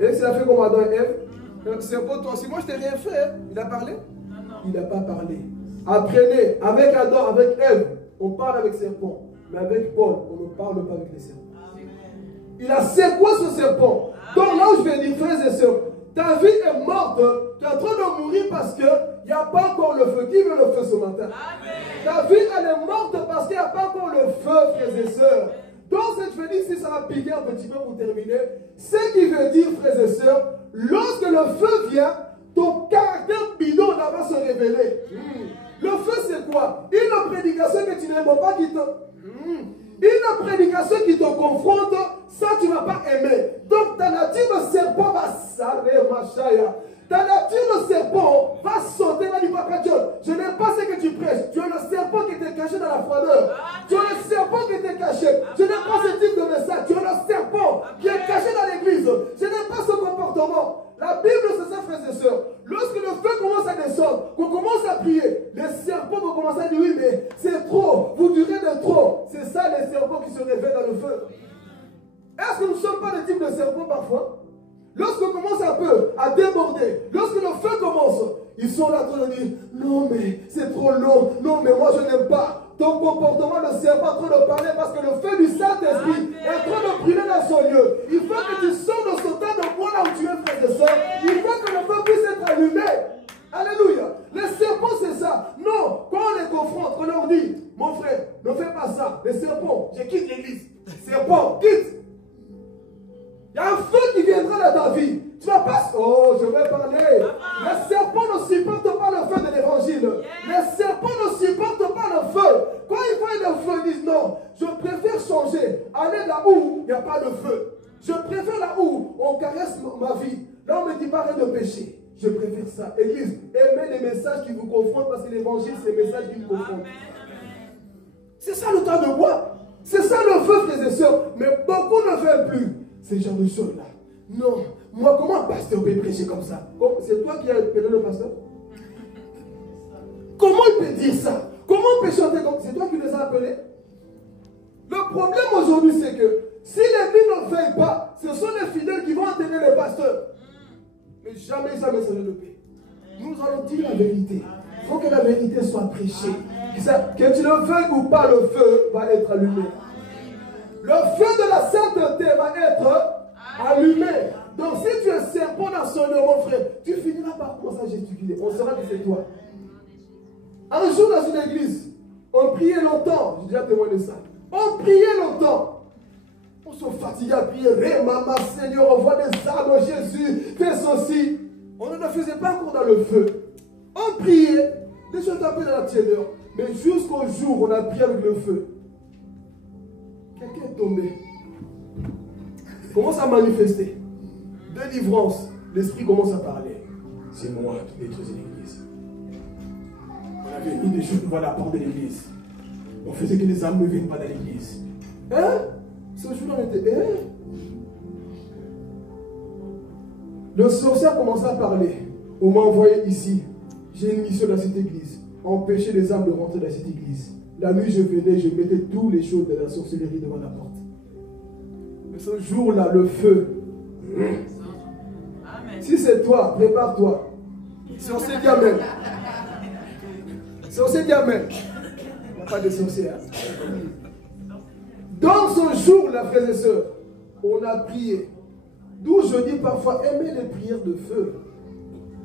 Est-ce qu'il a fait comme Adam et Ève? Le serpent, toi aussi, moi je t'ai rien fait. Hein? Il a parlé? Il n'a pas parlé. Apprenez, avec Adam, avec Ève, on parle avec serpent. Mais avec Paul, on ne parle pas avec les serpents. Il a secoué ce serpent. Donc là où je vais dire, frères et sœurs, ta vie est morte. Tu es en train de mourir parce qu'il n'y a pas encore le feu. Qui veut le feu ce matin? Ta vie, elle est morte parce qu'il n'y a pas encore le feu, frères et sœurs. Donc cette venue, si ça va piquer un petit peu pour terminer, ce qui veut dire, frères et sœurs, lorsque le feu vient, ton caractère bidon va se révéler. Le feu, c'est quoi? Une prédication que tu n'aimes pas qui te... Une prédication qui te confronte, ça tu ne vas pas aimer. Donc ta nature de serpent va s'arrêter, machaya. Ta nature de serpent va sauter, va dire Papa John, je n'aime pas ce que tu prêches. Tu es le serpent qui était caché dans la froideur. Tu es le serpent qui était caché. Je n'aime pas ce type de message. Tu es le serpent qui est caché dans l'église. Je n'aime pas ce comportement. La Bible, c'est ça, frères et sœurs. Lorsque le feu commence à descendre, qu'on commence à prier, les serpents vont commencer à dire oui, mais c'est trop, vous durez de trop. C'est ça les serpents qui se réveillent dans le feu. Est-ce que nous ne sommes pas le type de serpents parfois? Lorsqu'on commence un peu à déborder, lorsque le feu commence, ils sont là en train de dire non, mais c'est trop long, non, mais moi je n'aime pas. Ton comportement ne sert pas trop de parler parce que le feu du Saint-Esprit est en train de brûler dans son lieu. Il faut que tu sors de ce temps de bois là où tu es, frère et soeur. Il faut que le feu puisse être allumé. Alléluia. Les serpents, c'est ça. Non, quand on les confronte, on leur dit, mon frère, ne fais pas ça. Les serpents, je quitte l'église. Serpent, quitte. Il y a un feu qui viendra dans ta vie. Tu vas pas... Oh, je vais parler. Les serpents ne supportent pas le feu de l'évangile. Les serpents ne supportent pas le feu. Quand ils voient le feu, ils disent non, je préfère changer. Aller là où il n'y a pas de feu. Je préfère là où on caresse ma vie. Là on me dit pas arrête de pécher. Je préfère ça. Église, aimez les messages qui vous confrontent parce que l'évangile, c'est les messages qui vous confrontent. C'est ça le temps de bois. C'est ça le feu, frères et sœurs. Mais beaucoup ne veulent plus ces genres de choses-là. Non. Moi, comment un pasteur peut prêcher comme ça? C'est toi qui as appelé le pasteur? Comment il peut dire ça? Comment on peut chanter comme ça? C'est toi qui les as appelés? Le problème aujourd'hui, c'est que si l'église ne veille pas, ce sont les fidèles qui vont enterrer les pasteurs. Mais jamais ça ne sera de paix. Nous allons dire la vérité. Il faut que la vérité soit prêchée. Que tu le veuilles ou pas, le feu va être allumé. Le feu de la sainteté va être allumé. Donc si tu es serpent dans son nom, mon frère, tu finiras par commencer à gesticuler. On saura que c'est toi. Un jour dans une église, on priait longtemps. J'ai déjà témoigné de ça. On priait longtemps. On se fatiguait à prier. Maman, Seigneur, envoie des armes, Jésus, fais ceci. On ne le faisait pas encore dans le feu. On priait. Les gens tapaient dans la tiédeur. Mais jusqu'au jour où on a prié avec le feu, quelqu'un est tombé. Commence à manifester. Délivrance. L'esprit commence à parler. C'est moi qui détruisais l'église. On avait mis des choses devant la porte de l'église. On faisait que les âmes ne viennent pas dans l'église. Hein? Ce jour-là, on était. Hein? Le sorcier a commencé à parler. On m'a envoyé ici. J'ai une mission dans cette église. Empêcher les âmes de rentrer dans cette église. La nuit, je venais, je mettais toutes les choses de la sorcellerie devant la porte. Mais ce jour-là, le feu. Amen. Si c'est toi, prépare-toi. Sorcier dit Amen. Sorcier dit Amen. Il n'y a pas de sorcier. Hein? Dans ce jour-là, frères et sœurs, on a prié. D'où je dis parfois, aimez les prières de feu.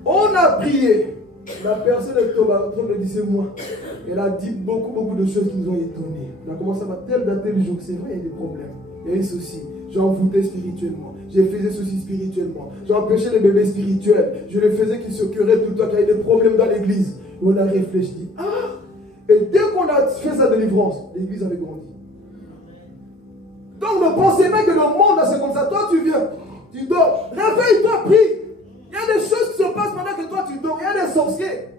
On a prié. La personne est tombée en train de dire c'est moi. Elle a dit beaucoup de choses qui nous ont étonnés. On a commencé à voir tel jour. C'est vrai, il y a des problèmes. Il y a eu ceci. J'ai envoûté spirituellement. J'ai fait ceci spirituellement. J'ai empêché les bébés spirituels. Je les faisais qu'ils se querellent tout le temps, qu'il y avait des problèmes dans l'église. On a réfléchi. Ah! Et dès qu'on a fait sa délivrance, l'église avait grandi. Donc ne pensez pas que le monde, c'est comme ça. Toi, tu viens, tu dors. Réveille-toi, prie. Il y a des choses qui se passent pendant que toi, tu dors. Il y a des sorciers.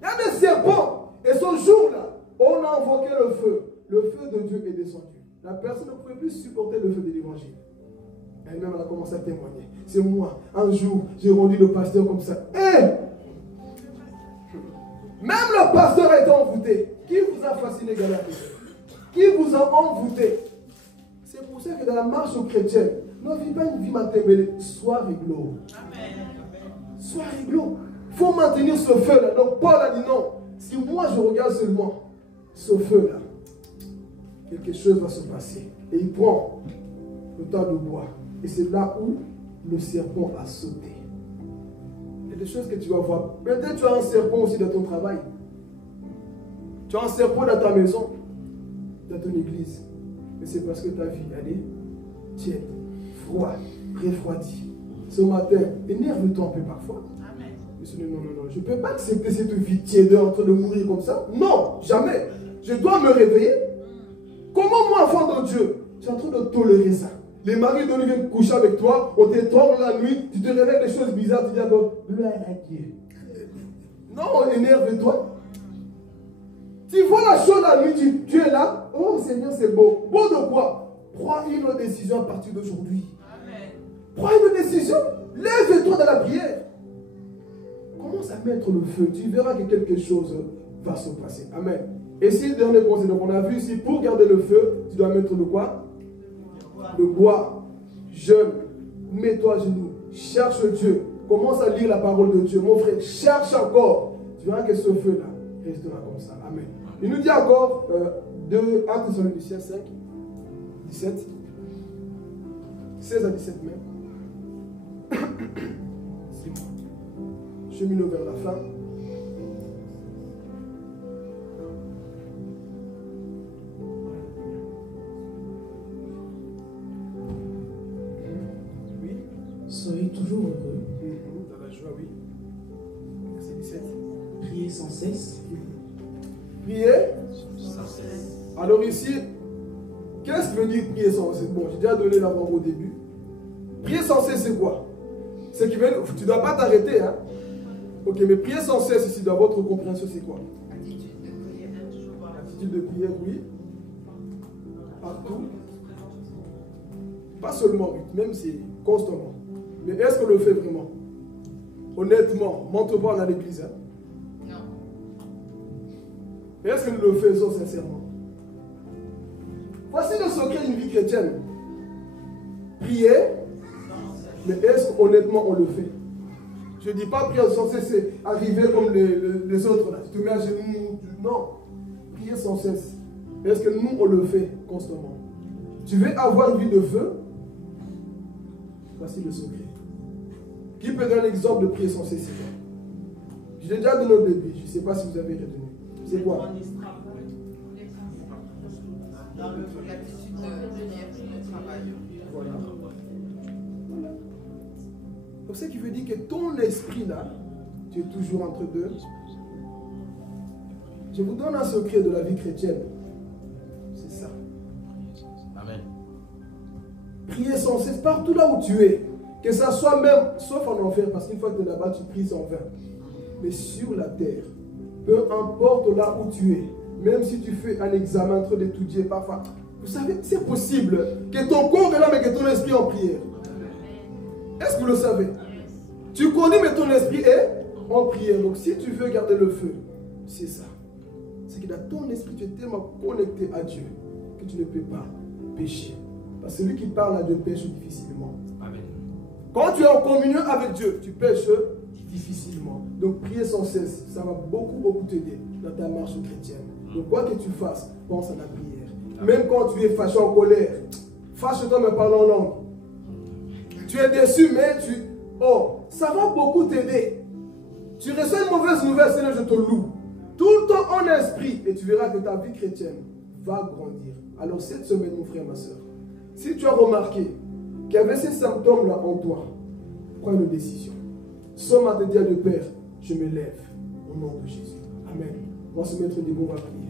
Il y a des serpents. Et ce jour-là, on a invoqué le feu. Le feu de Dieu est descendu. La personne ne pouvait plus supporter le feu de l'évangile. Elle-même, elle a commencé à témoigner. C'est moi. Un jour, j'ai rendu le pasteur comme ça. Même le pasteur a été envoûté. Qui vous a fasciné, Galère? Qui vous a envoûté? C'est pour ça que dans la marche aux chrétiennes, ne vis pas une vie matérielle. Sois réglo. Sois réglo. Il faut maintenir ce feu-là. Donc Paul a dit non. Si moi je regarde seulement ce feu-là, quelque chose va se passer. Et il prend le tas de bois. Et c'est là où le serpent a sauté. Il y a des choses que tu vas voir. Peut-être tu as un serpent aussi dans ton travail. Tu as un serpent dans ta maison, dans ton église. Mais c'est parce que ta vie, elle est tiède, froide, refroidie. Ce matin, énerve-toi un peu parfois. Amen. Non, je ne peux pas accepter cette vie tiède en train de mourir comme ça. Non, jamais. Je dois me réveiller. Comment moi, enfant de Dieu, tu es en train de tolérer ça? Les maris de viennent coucher avec toi, on t'étrangle la nuit, tu te réveilles des choses bizarres, tu dis encore, gloire à Dieu. Non, énerve-toi. Tu vois la chose la nuit, tu es là, oh Seigneur, c'est beau. Beau de quoi? Prends une décision à partir d'aujourd'hui. Prends une décision, lève-toi dans la prière. Commence à mettre le feu, tu verras que quelque chose va se passer. Amen. Et si le dernier conseil, donc on a vu ici, pour garder le feu, tu dois mettre le quoi? Le bois. Jeûne, mets-toi à genoux, cherche Dieu, commence à lire la parole de Dieu. Mon frère, cherche encore. Tu verras que ce feu-là restera comme ça. Amen. Il nous dit encore, 1 Thessaloniciens 5, 17, 16 à 17 même. Cheminons vers la fin. Soyez toujours heureux. Dans la joie, oui. Verset 17. Priez sans cesse. Priez Sans cesse. Alors ici, qu'est-ce que veut dire prier sans cesse? Bon, j'ai déjà donné l'avant au début. Prier sans cesse, c'est quoi? C'est que tu ne dois pas t'arrêter. Hein? Ok, mais prier sans cesse, ici, dans votre compréhension, c'est quoi? Attitude de prière. Attitude de prière, oui. Partout. Pas seulement, même c'est constamment. Mais est-ce qu'on le fait vraiment? Honnêtement, montre pas à l'église. Hein? Non. Est-ce que nous le faisons sincèrement? Voici le secret d'une vie chrétienne. Prier, mais est-ce qu'honnêtement on le fait? Je ne dis pas prier sans cesse, c'est arriver comme les autres là. Tu te mets à genoux. Non. Prier sans cesse. Est-ce que nous on le fait constamment? Tu veux avoir une vie de feu? Voici le secret. Qui peut donner un exemple de prier sans cesse? Je l'ai déjà donné au début. Je ne sais pas si vous avez retenu. C'est quoi? Dans l'attitude de prière au travail. Voilà. Donc ce qui veut dire que ton esprit là, tu es toujours entre deux. Je vous donne un secret de la vie chrétienne. C'est ça. Amen. Prier sans cesse partout là où tu es. Que ça soit même, sauf en enfer, parce qu'une fois que tu es là-bas, tu pries sans vain. Mais sur la terre, peu importe là où tu es, même si tu fais un examen entre d'étudier parfois, vous savez, c'est possible que ton corps est là, mais que ton esprit est en prière. Est-ce que vous le savez? Tu connais, mais ton esprit est en prière. Donc si tu veux garder le feu, c'est ça. C'est que dans ton esprit, tu es tellement connecté à Dieu que tu ne peux pas pécher. Parce que celui qui parle à Dieu pêche difficilement. Amen. Quand tu es en communion avec Dieu, tu pêches difficilement. Donc prier sans cesse, ça va beaucoup t'aider dans ta marche chrétienne. Donc quoi que tu fasses, pense à la prière. Même quand tu es fâché, en colère, fâche-toi mais parle en langue. Tu es déçu mais ça va beaucoup t'aider. Tu reçois une mauvaise nouvelle, Seigneur, je te loue. Tout le temps en esprit et tu verras que ta vie chrétienne va grandir. Alors cette semaine, mon frère, ma soeur, si tu as remarqué qu'il y avait ces symptômes-là en toi, prends une décision. Somme à te dire de Père, je me lève au nom de Jésus. Amen. On va se mettre debout, on va prier.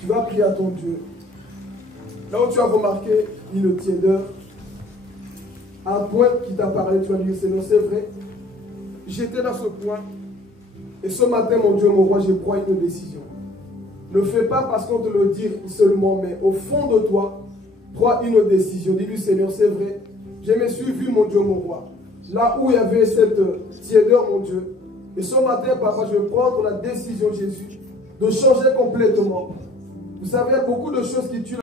Tu vas prier à ton Dieu. Là où tu as remarqué une tiédeur, un point qui t'a parlé, tu vas dire Seigneur, c'est vrai. J'étais dans ce point Et ce matin, mon Dieu, mon roi, je prends une décision. Ne fais pas parce qu'on te le dit seulement, mais au fond de toi, prends une décision. Dis-lui, Seigneur, c'est vrai. Je me suis vu, mon Dieu, mon roi. Là où il y avait cette tiédeur, mon Dieu. Et ce matin, papa, je prends la décision, Jésus, de changer complètement. Vous savez, il y a beaucoup de choses qui tuent.